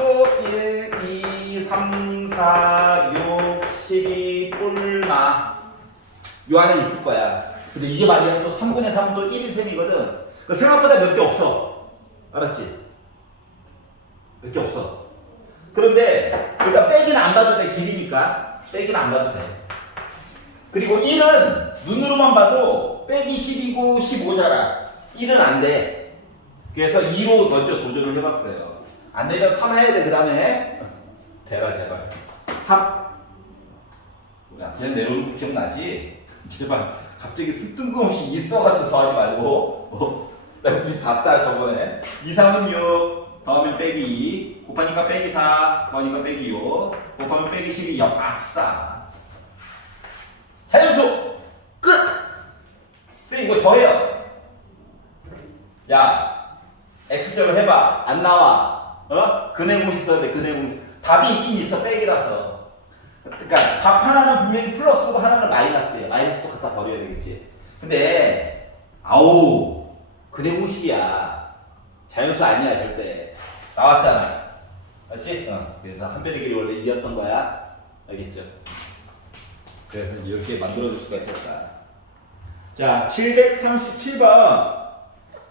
1, 2, 3, 4, 6, 12 뿔마. 요 안에 있을 거야. 근데 이게 말이야. 또 3분의 3도 1인 셈이거든. 생각보다 몇 개 없어. 알았지? 몇 개 없어. 그런데 일단 빼기는 안 봐도 돼. 길이니까 빼기는 안 봐도 돼. 그리고 1은 눈으로만 봐도 빼기 10이고 15잖아. 1은 안 돼. 그래서 2로 먼저 도전을 해봤어요. 안 되면 3 해야 돼. 그 다음에 대라 제발 3. 야, 그냥 내려오는 거 기억나지? 제발 갑자기 뜬금없이 있어가지고 더하지 말고. 나 우리 봤다 저번에. 2, 3은 6 더하면 빼기 2 곱하니까 빼기 4 더하니까 빼기 6 곱하면 빼기 12 0. 아싸. 자연수 끝. 쌤 이거 더해요. 야 x절로 해봐. 안 나와. 근해공식 써야 돼. 근해공식. 답이 있긴 있어. 빼기라서. 그러니까 답 하나는 분명히 플러스고 하나는 마이너스예요. 마이너스도 갖다 버려야 되겠지. 근데 아우 근해공식이야. 자연수 아니야 절대. 나왔잖아. 맞지? 그래서 한별의 길이 원래 2였던 거야. 알겠죠? 그래서 이렇게 만들어줄 수가 있었다. 자, 737번.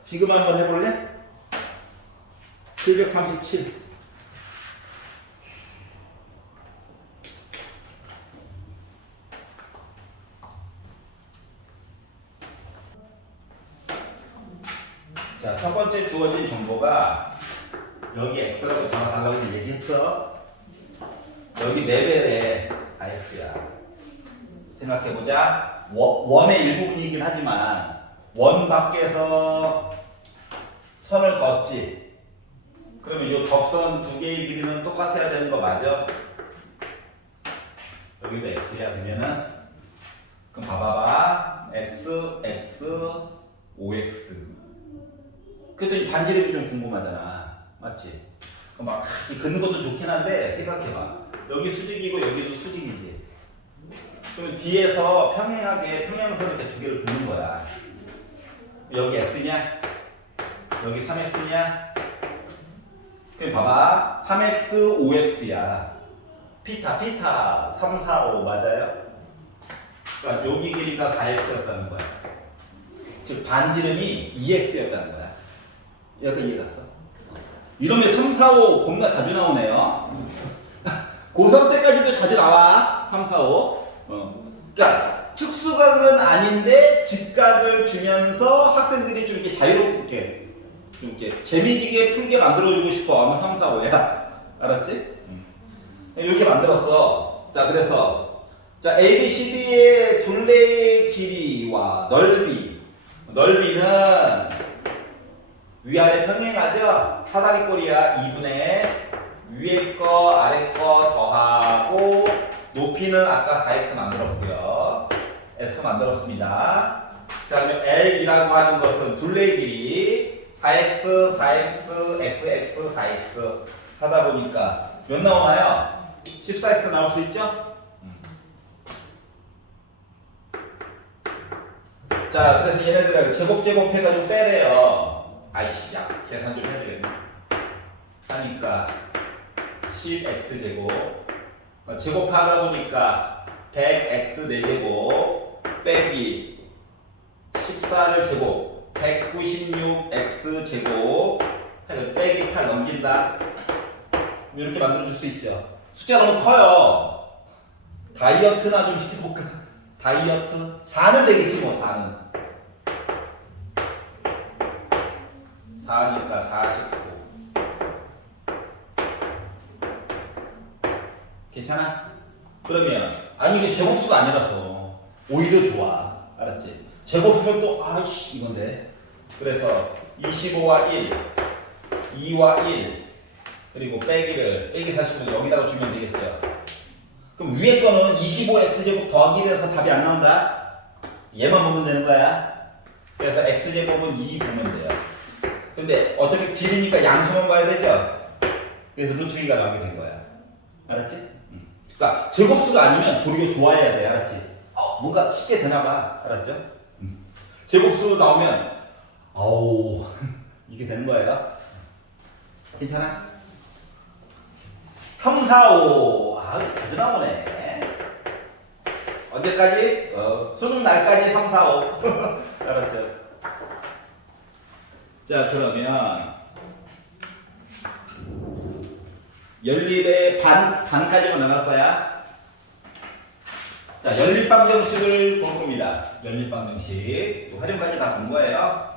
지금 한번 해볼래? 737. 자, 첫 번째 주어진 정보가 여기 x라고 잡아달라고 얘기했어. 여기 레벨에 4x야. 생각해보자. 원의 일부분이긴 하지만 원 밖에서 선을 걷지. 그러면 이 접선 두 개의 길이는 똑같아야 되는 거 맞아? 여기도 x야 되면은 그럼 봐봐봐. x, x, 5x. 그랬더니 반지름이 좀 궁금하잖아. 맞지? 그럼 막 이렇게 긋는 것도 좋긴 한데 생각해봐. 여기 수직이고 여기도 수직이지. 그럼 뒤에서 평행하게 평행선을 이렇게 두 개를 긋는 거야. 여기 x냐? 여기 3x냐? 그럼 봐봐. 3x, 5x야. 피타 3, 4, 5 맞아요? 그러니까 여기 길이가 4x였다는 거야. 즉 반지름이 2x였다는 거야. 여기까지 이해 갔어? 이러면 3, 4, 5 겁나 자주 나오네요. 고3 때까지도 자주 나와. 3, 4, 5. 그러니까 특수각은 아닌데 직각을 주면서 학생들이 좀 이렇게 자유롭게 좀 이렇게 재미지게 풀게 만들어주고 싶어. 아마 3, 4, 5야. 알았지? 이렇게 만들었어. 자, 그래서 자, ABCD의 둘레의 길이와 넓이는 위아래 평행하죠? 사다리꼴이야. 2분의 위에 거 아래 거 더하고 높이는 아까 4x 만들었고요. s 만들었습니다. 자, 그러면 L이라고 하는 것은 둘레의 길이 4x, 4x, xx, 4x 하다 보니까 몇 나오나요? 14x 나올 수 있죠? 자, 그래서 얘네들을 제곱 해가지고 빼래요. 아이씨, 야, 계산 좀 해주겠네. 하니까 10x제곱 제곱하다 보니까 100x 4제곱 빼기 14를 제곱 196x 제곱 해서 빼기 8 넘긴다. 이렇게 만들어줄 수 있죠. 숫자 너무 커요. 다이어트나 좀 시켜볼까? 다이어트? 4는 되겠지 뭐. 4니까 49. 괜찮아? 그러면 아니 이게 제곱수가 아니라서 오히려 좋아. 알았지? 제곱수면 또 아이씨 이건데. 그래서 25와 1, 2와 1 그리고 빼기 49 여기다가 주면 되겠죠. 그럼 위에 거는 25x제곱 더하기 1에서 답이 안 나온다. 얘만 보면 되는 거야. 그래서 x제곱은 2 보면 돼요. 근데 어차피 길이니까 양수만 봐야 되죠. 그래서 루트 2가 나오게 된 거야. 알았지? 그러니까 제곱수가 아니면 도리어 좋아해야 돼. 알았지? 뭔가 쉽게 되나 봐. 알았죠? 제곱수 나오면 아우 이게 되는 거예요. 괜찮아? 3, 4, 5 자주 나오네. 언제까지? 수능 날까지 3, 4, 5 알았죠? 자, 그러면 연립의 반까지만 나갈 거야. 자, 연립방정식을 볼 겁니다. 연립방정식 활용까지 다 본 거예요.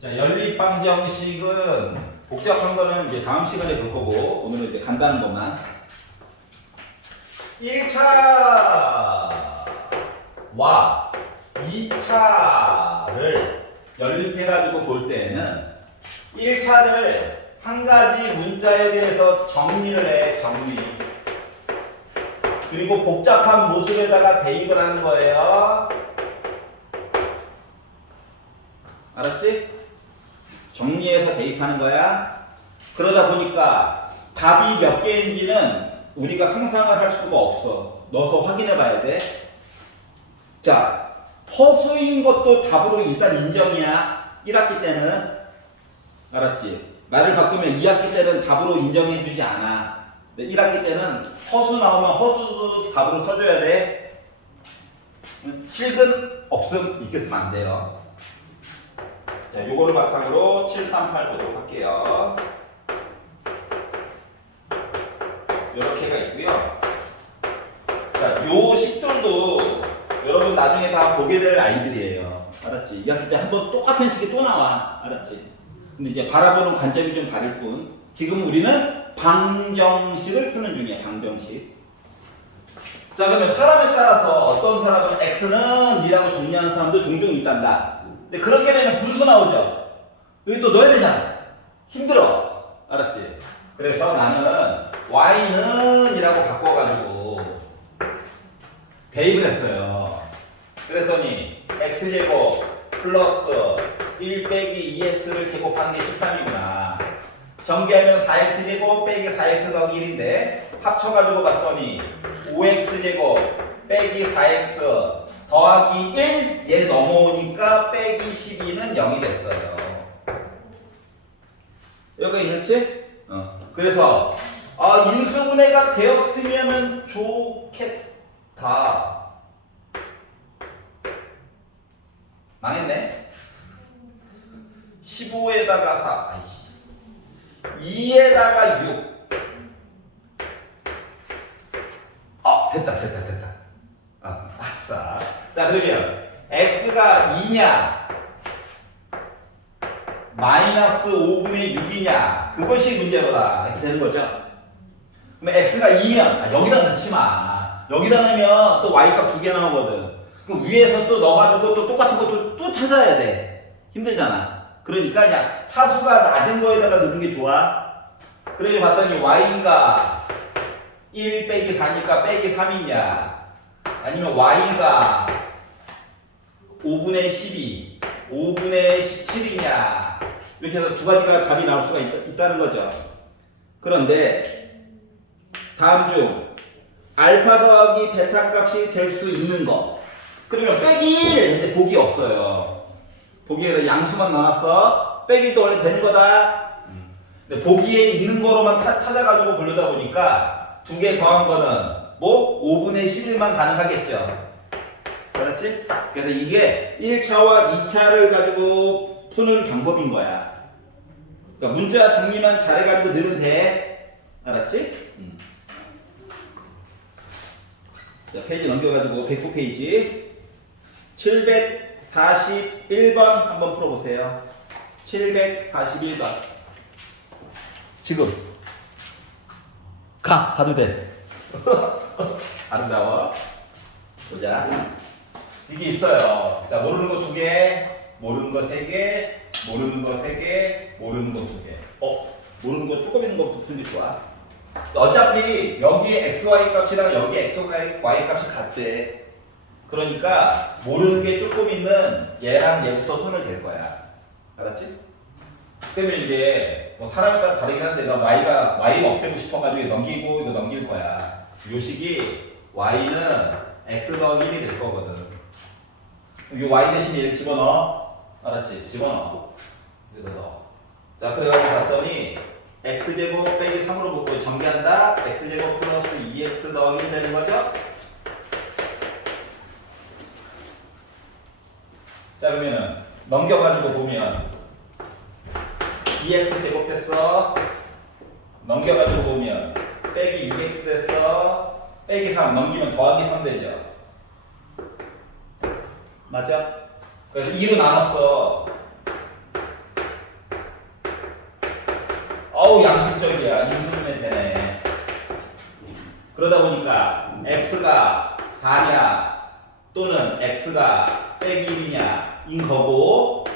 자, 연립방정식은 복잡한 거는 이제 다음 시간에 볼 거고 오늘은 이제 간단한 것만. 1차와 2차를 연립해가지고 볼 때에는 1차를 한 가지 문자에 대해서 정리를 해. 정리. 그리고 복잡한 모습에다가 대입을 하는 거예요. 알았지? 정리해서 대입하는 거야. 그러다 보니까 답이 몇 개인지는 우리가 상상을 할 수가 없어. 넣어서 확인해 봐야 돼. 자, 허수인 것도 답으로 일단 인정이야. 1학기 때는. 알았지? 말을 바꾸면 2학기 때는 답으로 인정해주지 않아. 1학기 때는 허수 나오면 허수도 답으로 써줘야 돼. 실근 없음 이렇게 쓰면 안 돼요. 자, 요거를 바탕으로 738 보도록 할게요. 요렇게가 있고요. 자, 요 식들도 여러분 나중에 다 보게 될 아이들이에요. 알았지? 2학기 때 한번 똑같은 식이 또 나와. 알았지? 근데 이제 바라보는 관점이 좀 다를 뿐. 지금 우리는 방정식을 푸는 중이야. 방정식. 자, 그러면 사람에 따라서 어떤 사람은 X는 E라고 정리하는 사람도 종종 있단다. 근데 그렇게 되면 분수 나오죠. 여기 또 넣어야 되잖아. 힘들어. 알았지? 그래서 나는 Y는 이라고 바꿔가지고 대입을 했어요. 그랬더니 X제곱 플러스 1 빼기 2X를 제곱한 게 13이구나. 전개하면 4X제곱 빼기 4X 더하기 1인데 합쳐가지고 봤더니 5X제곱 빼기 4X 더하기 1 얘 넘어오니까 빼기 12는 0이 됐어요. 여기가 이렇지? 그래서 인수분해가 되었으면 좋겠다. 망했네. 15에다가 4 2에다가 6 됐다. 아싸. 자, 그러면 X가 2냐 마이너스 5분의 6이냐 그것이 문제보다 이렇게 되는 거죠. 그럼 X가 2면 여기다 넣지 마. 여기다 넣으면 또 Y 값 2개 나오거든. 그럼 위에서 또 넣어가지고 또 똑같은 거 또 찾아야 돼. 힘들잖아. 그러니까 그냥 차수가 낮은 거에다가 넣는 게 좋아. 그래서 봤더니 Y가 1 빼기 4니까 빼기 3이냐 아니면 Y가 5분의 12 5분의 17이냐 이렇게 해서 두 가지가 답이 나올 수가 있다는 거죠. 그런데 다음 중 알파 더하기 베타 값이 될 수 있는 거 그러면 빼기 1 했는데 복이 없어요. 보기에다 양수만 나왔어. 빼기도 원래 되는 거다. 근데 보기에 있는 거로만 찾아가지고 보려다 보니까 두 개 더한 거는 뭐 5분의 11만 가능하겠죠. 알았지? 그래서 이게 1차와 2차를 가지고 푸는 방법인 거야. 그러니까 문자 정리만 잘해가지고 넣으면 돼. 알았지? 자, 페이지 넘겨가지고 109페이지 741번 한번 풀어보세요. 741번 지금 가도 돼. 아름다워. 보자. 이게 있어요. 자, 모르는 거 2개, 모르는 거 3개, 모르는 거 3개, 모르는 거 2개. 모르는 거 조금 있는 것부터 풀기 좋아. 어차피 여기에 XY 값이랑 여기에 XY 값이 같대. 그러니까 모르는 게 조금 있는 얘랑 얘부터 손을 댈 거야. 알았지? 그러면 이제 뭐 사람에 따라 다르긴 한데 나 Y가 없애고 싶어가지고 넘기고 이거 넘길 거야. 요식이 Y는 X 더하기 1이 될 거거든. 이 Y 대신에 얘를 집어넣어. 알았지? 집어넣어. 여기다 넣어. 자, 그래가지고 봤더니 X제곱 빼기 3으로 묶고 전개한다. X제곱 플러스 2X 더하기 1 되는 거죠? 자, 그러면은 넘겨가지고 보면 2x 제곱 됐어. 넘겨가지고 보면 빼기 6x 됐어. 빼기 3 넘기면 더하기 3 되죠. 맞아? 그래서 2로 나눴어. 어우 양심적이야. 인수분해 되네. 그러다 보니까 x가 4냐 또는 x가 빼기 1이냐 인 거고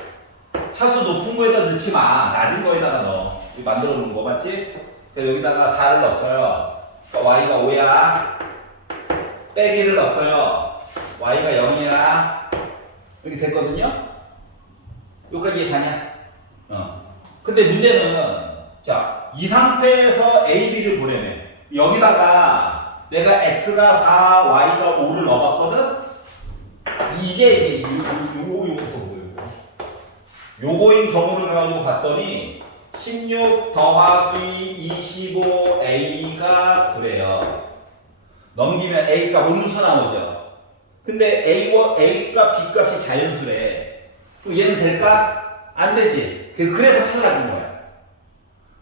차수 높은 거에다 넣지 마. 낮은 거에다가 넣어. 만들어 놓은 거 맞지? 그래서 여기다가 4를 넣었어요. 그러니까 y가 5야. 빼기를 넣었어요. y가 0이야. 이렇게 됐거든요? 여기까지 이해가냐? 근데 문제는 자, 이 상태에서 A, B를 보려면 여기다가 내가 X가 4, Y가 5를 넣어봤거든? 이제 요거부터 보고 요거인 경우를 가지고 봤더니 16 더하기 25A가 9래요. 넘기면 A값 음수 나오죠. 근데 A값, B값이 자연수래. 그럼 얘는 될까? 안 되지. 그래서 탈락인 거야.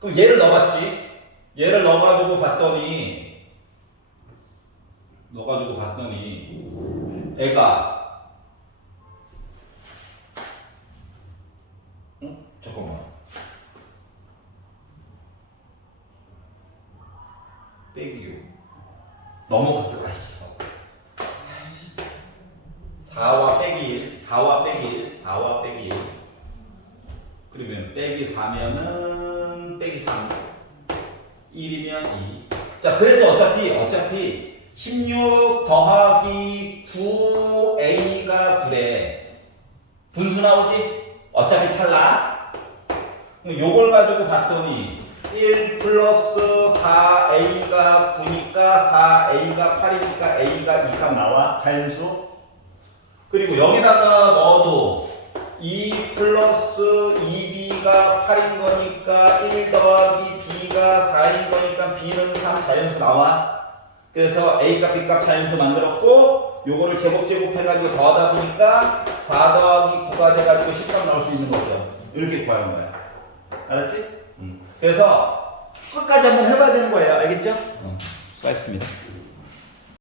그럼 얘를 넣어봤지. 얘를 넣어가지고 봤더니 애가 응? 잠깐만. 빼기 6 넘어갔어. 4와 빼기 1 4와 빼기 1 4와 빼기 1 그러면 빼기 4면은 빼기 3 1이면 2. 자, 그래도 어차피 16 더하기 9A가 9래. 분수 나오지? 어차피 탈락. 요걸 가지고 봤더니 1 플러스 4A가 9니까 4A가 8이니까 A가 2값 나와. 자연수. 그리고 여기다가 넣어도 2 플러스 2B가 8인 거니까 1 더하기 B가 4인 거니까 B는 3 자연수 나와. 그래서 A값, B값 자연수 만들었고 요거를 제곱해가지고 더하다 보니까 4 더하기 9가 돼가지고 13 나올 수 있는 거죠. 이렇게 구하는 거야. 알았지? 그래서 끝까지 한번 해봐야 되는 거예요. 알겠죠? 수고하셨습니다.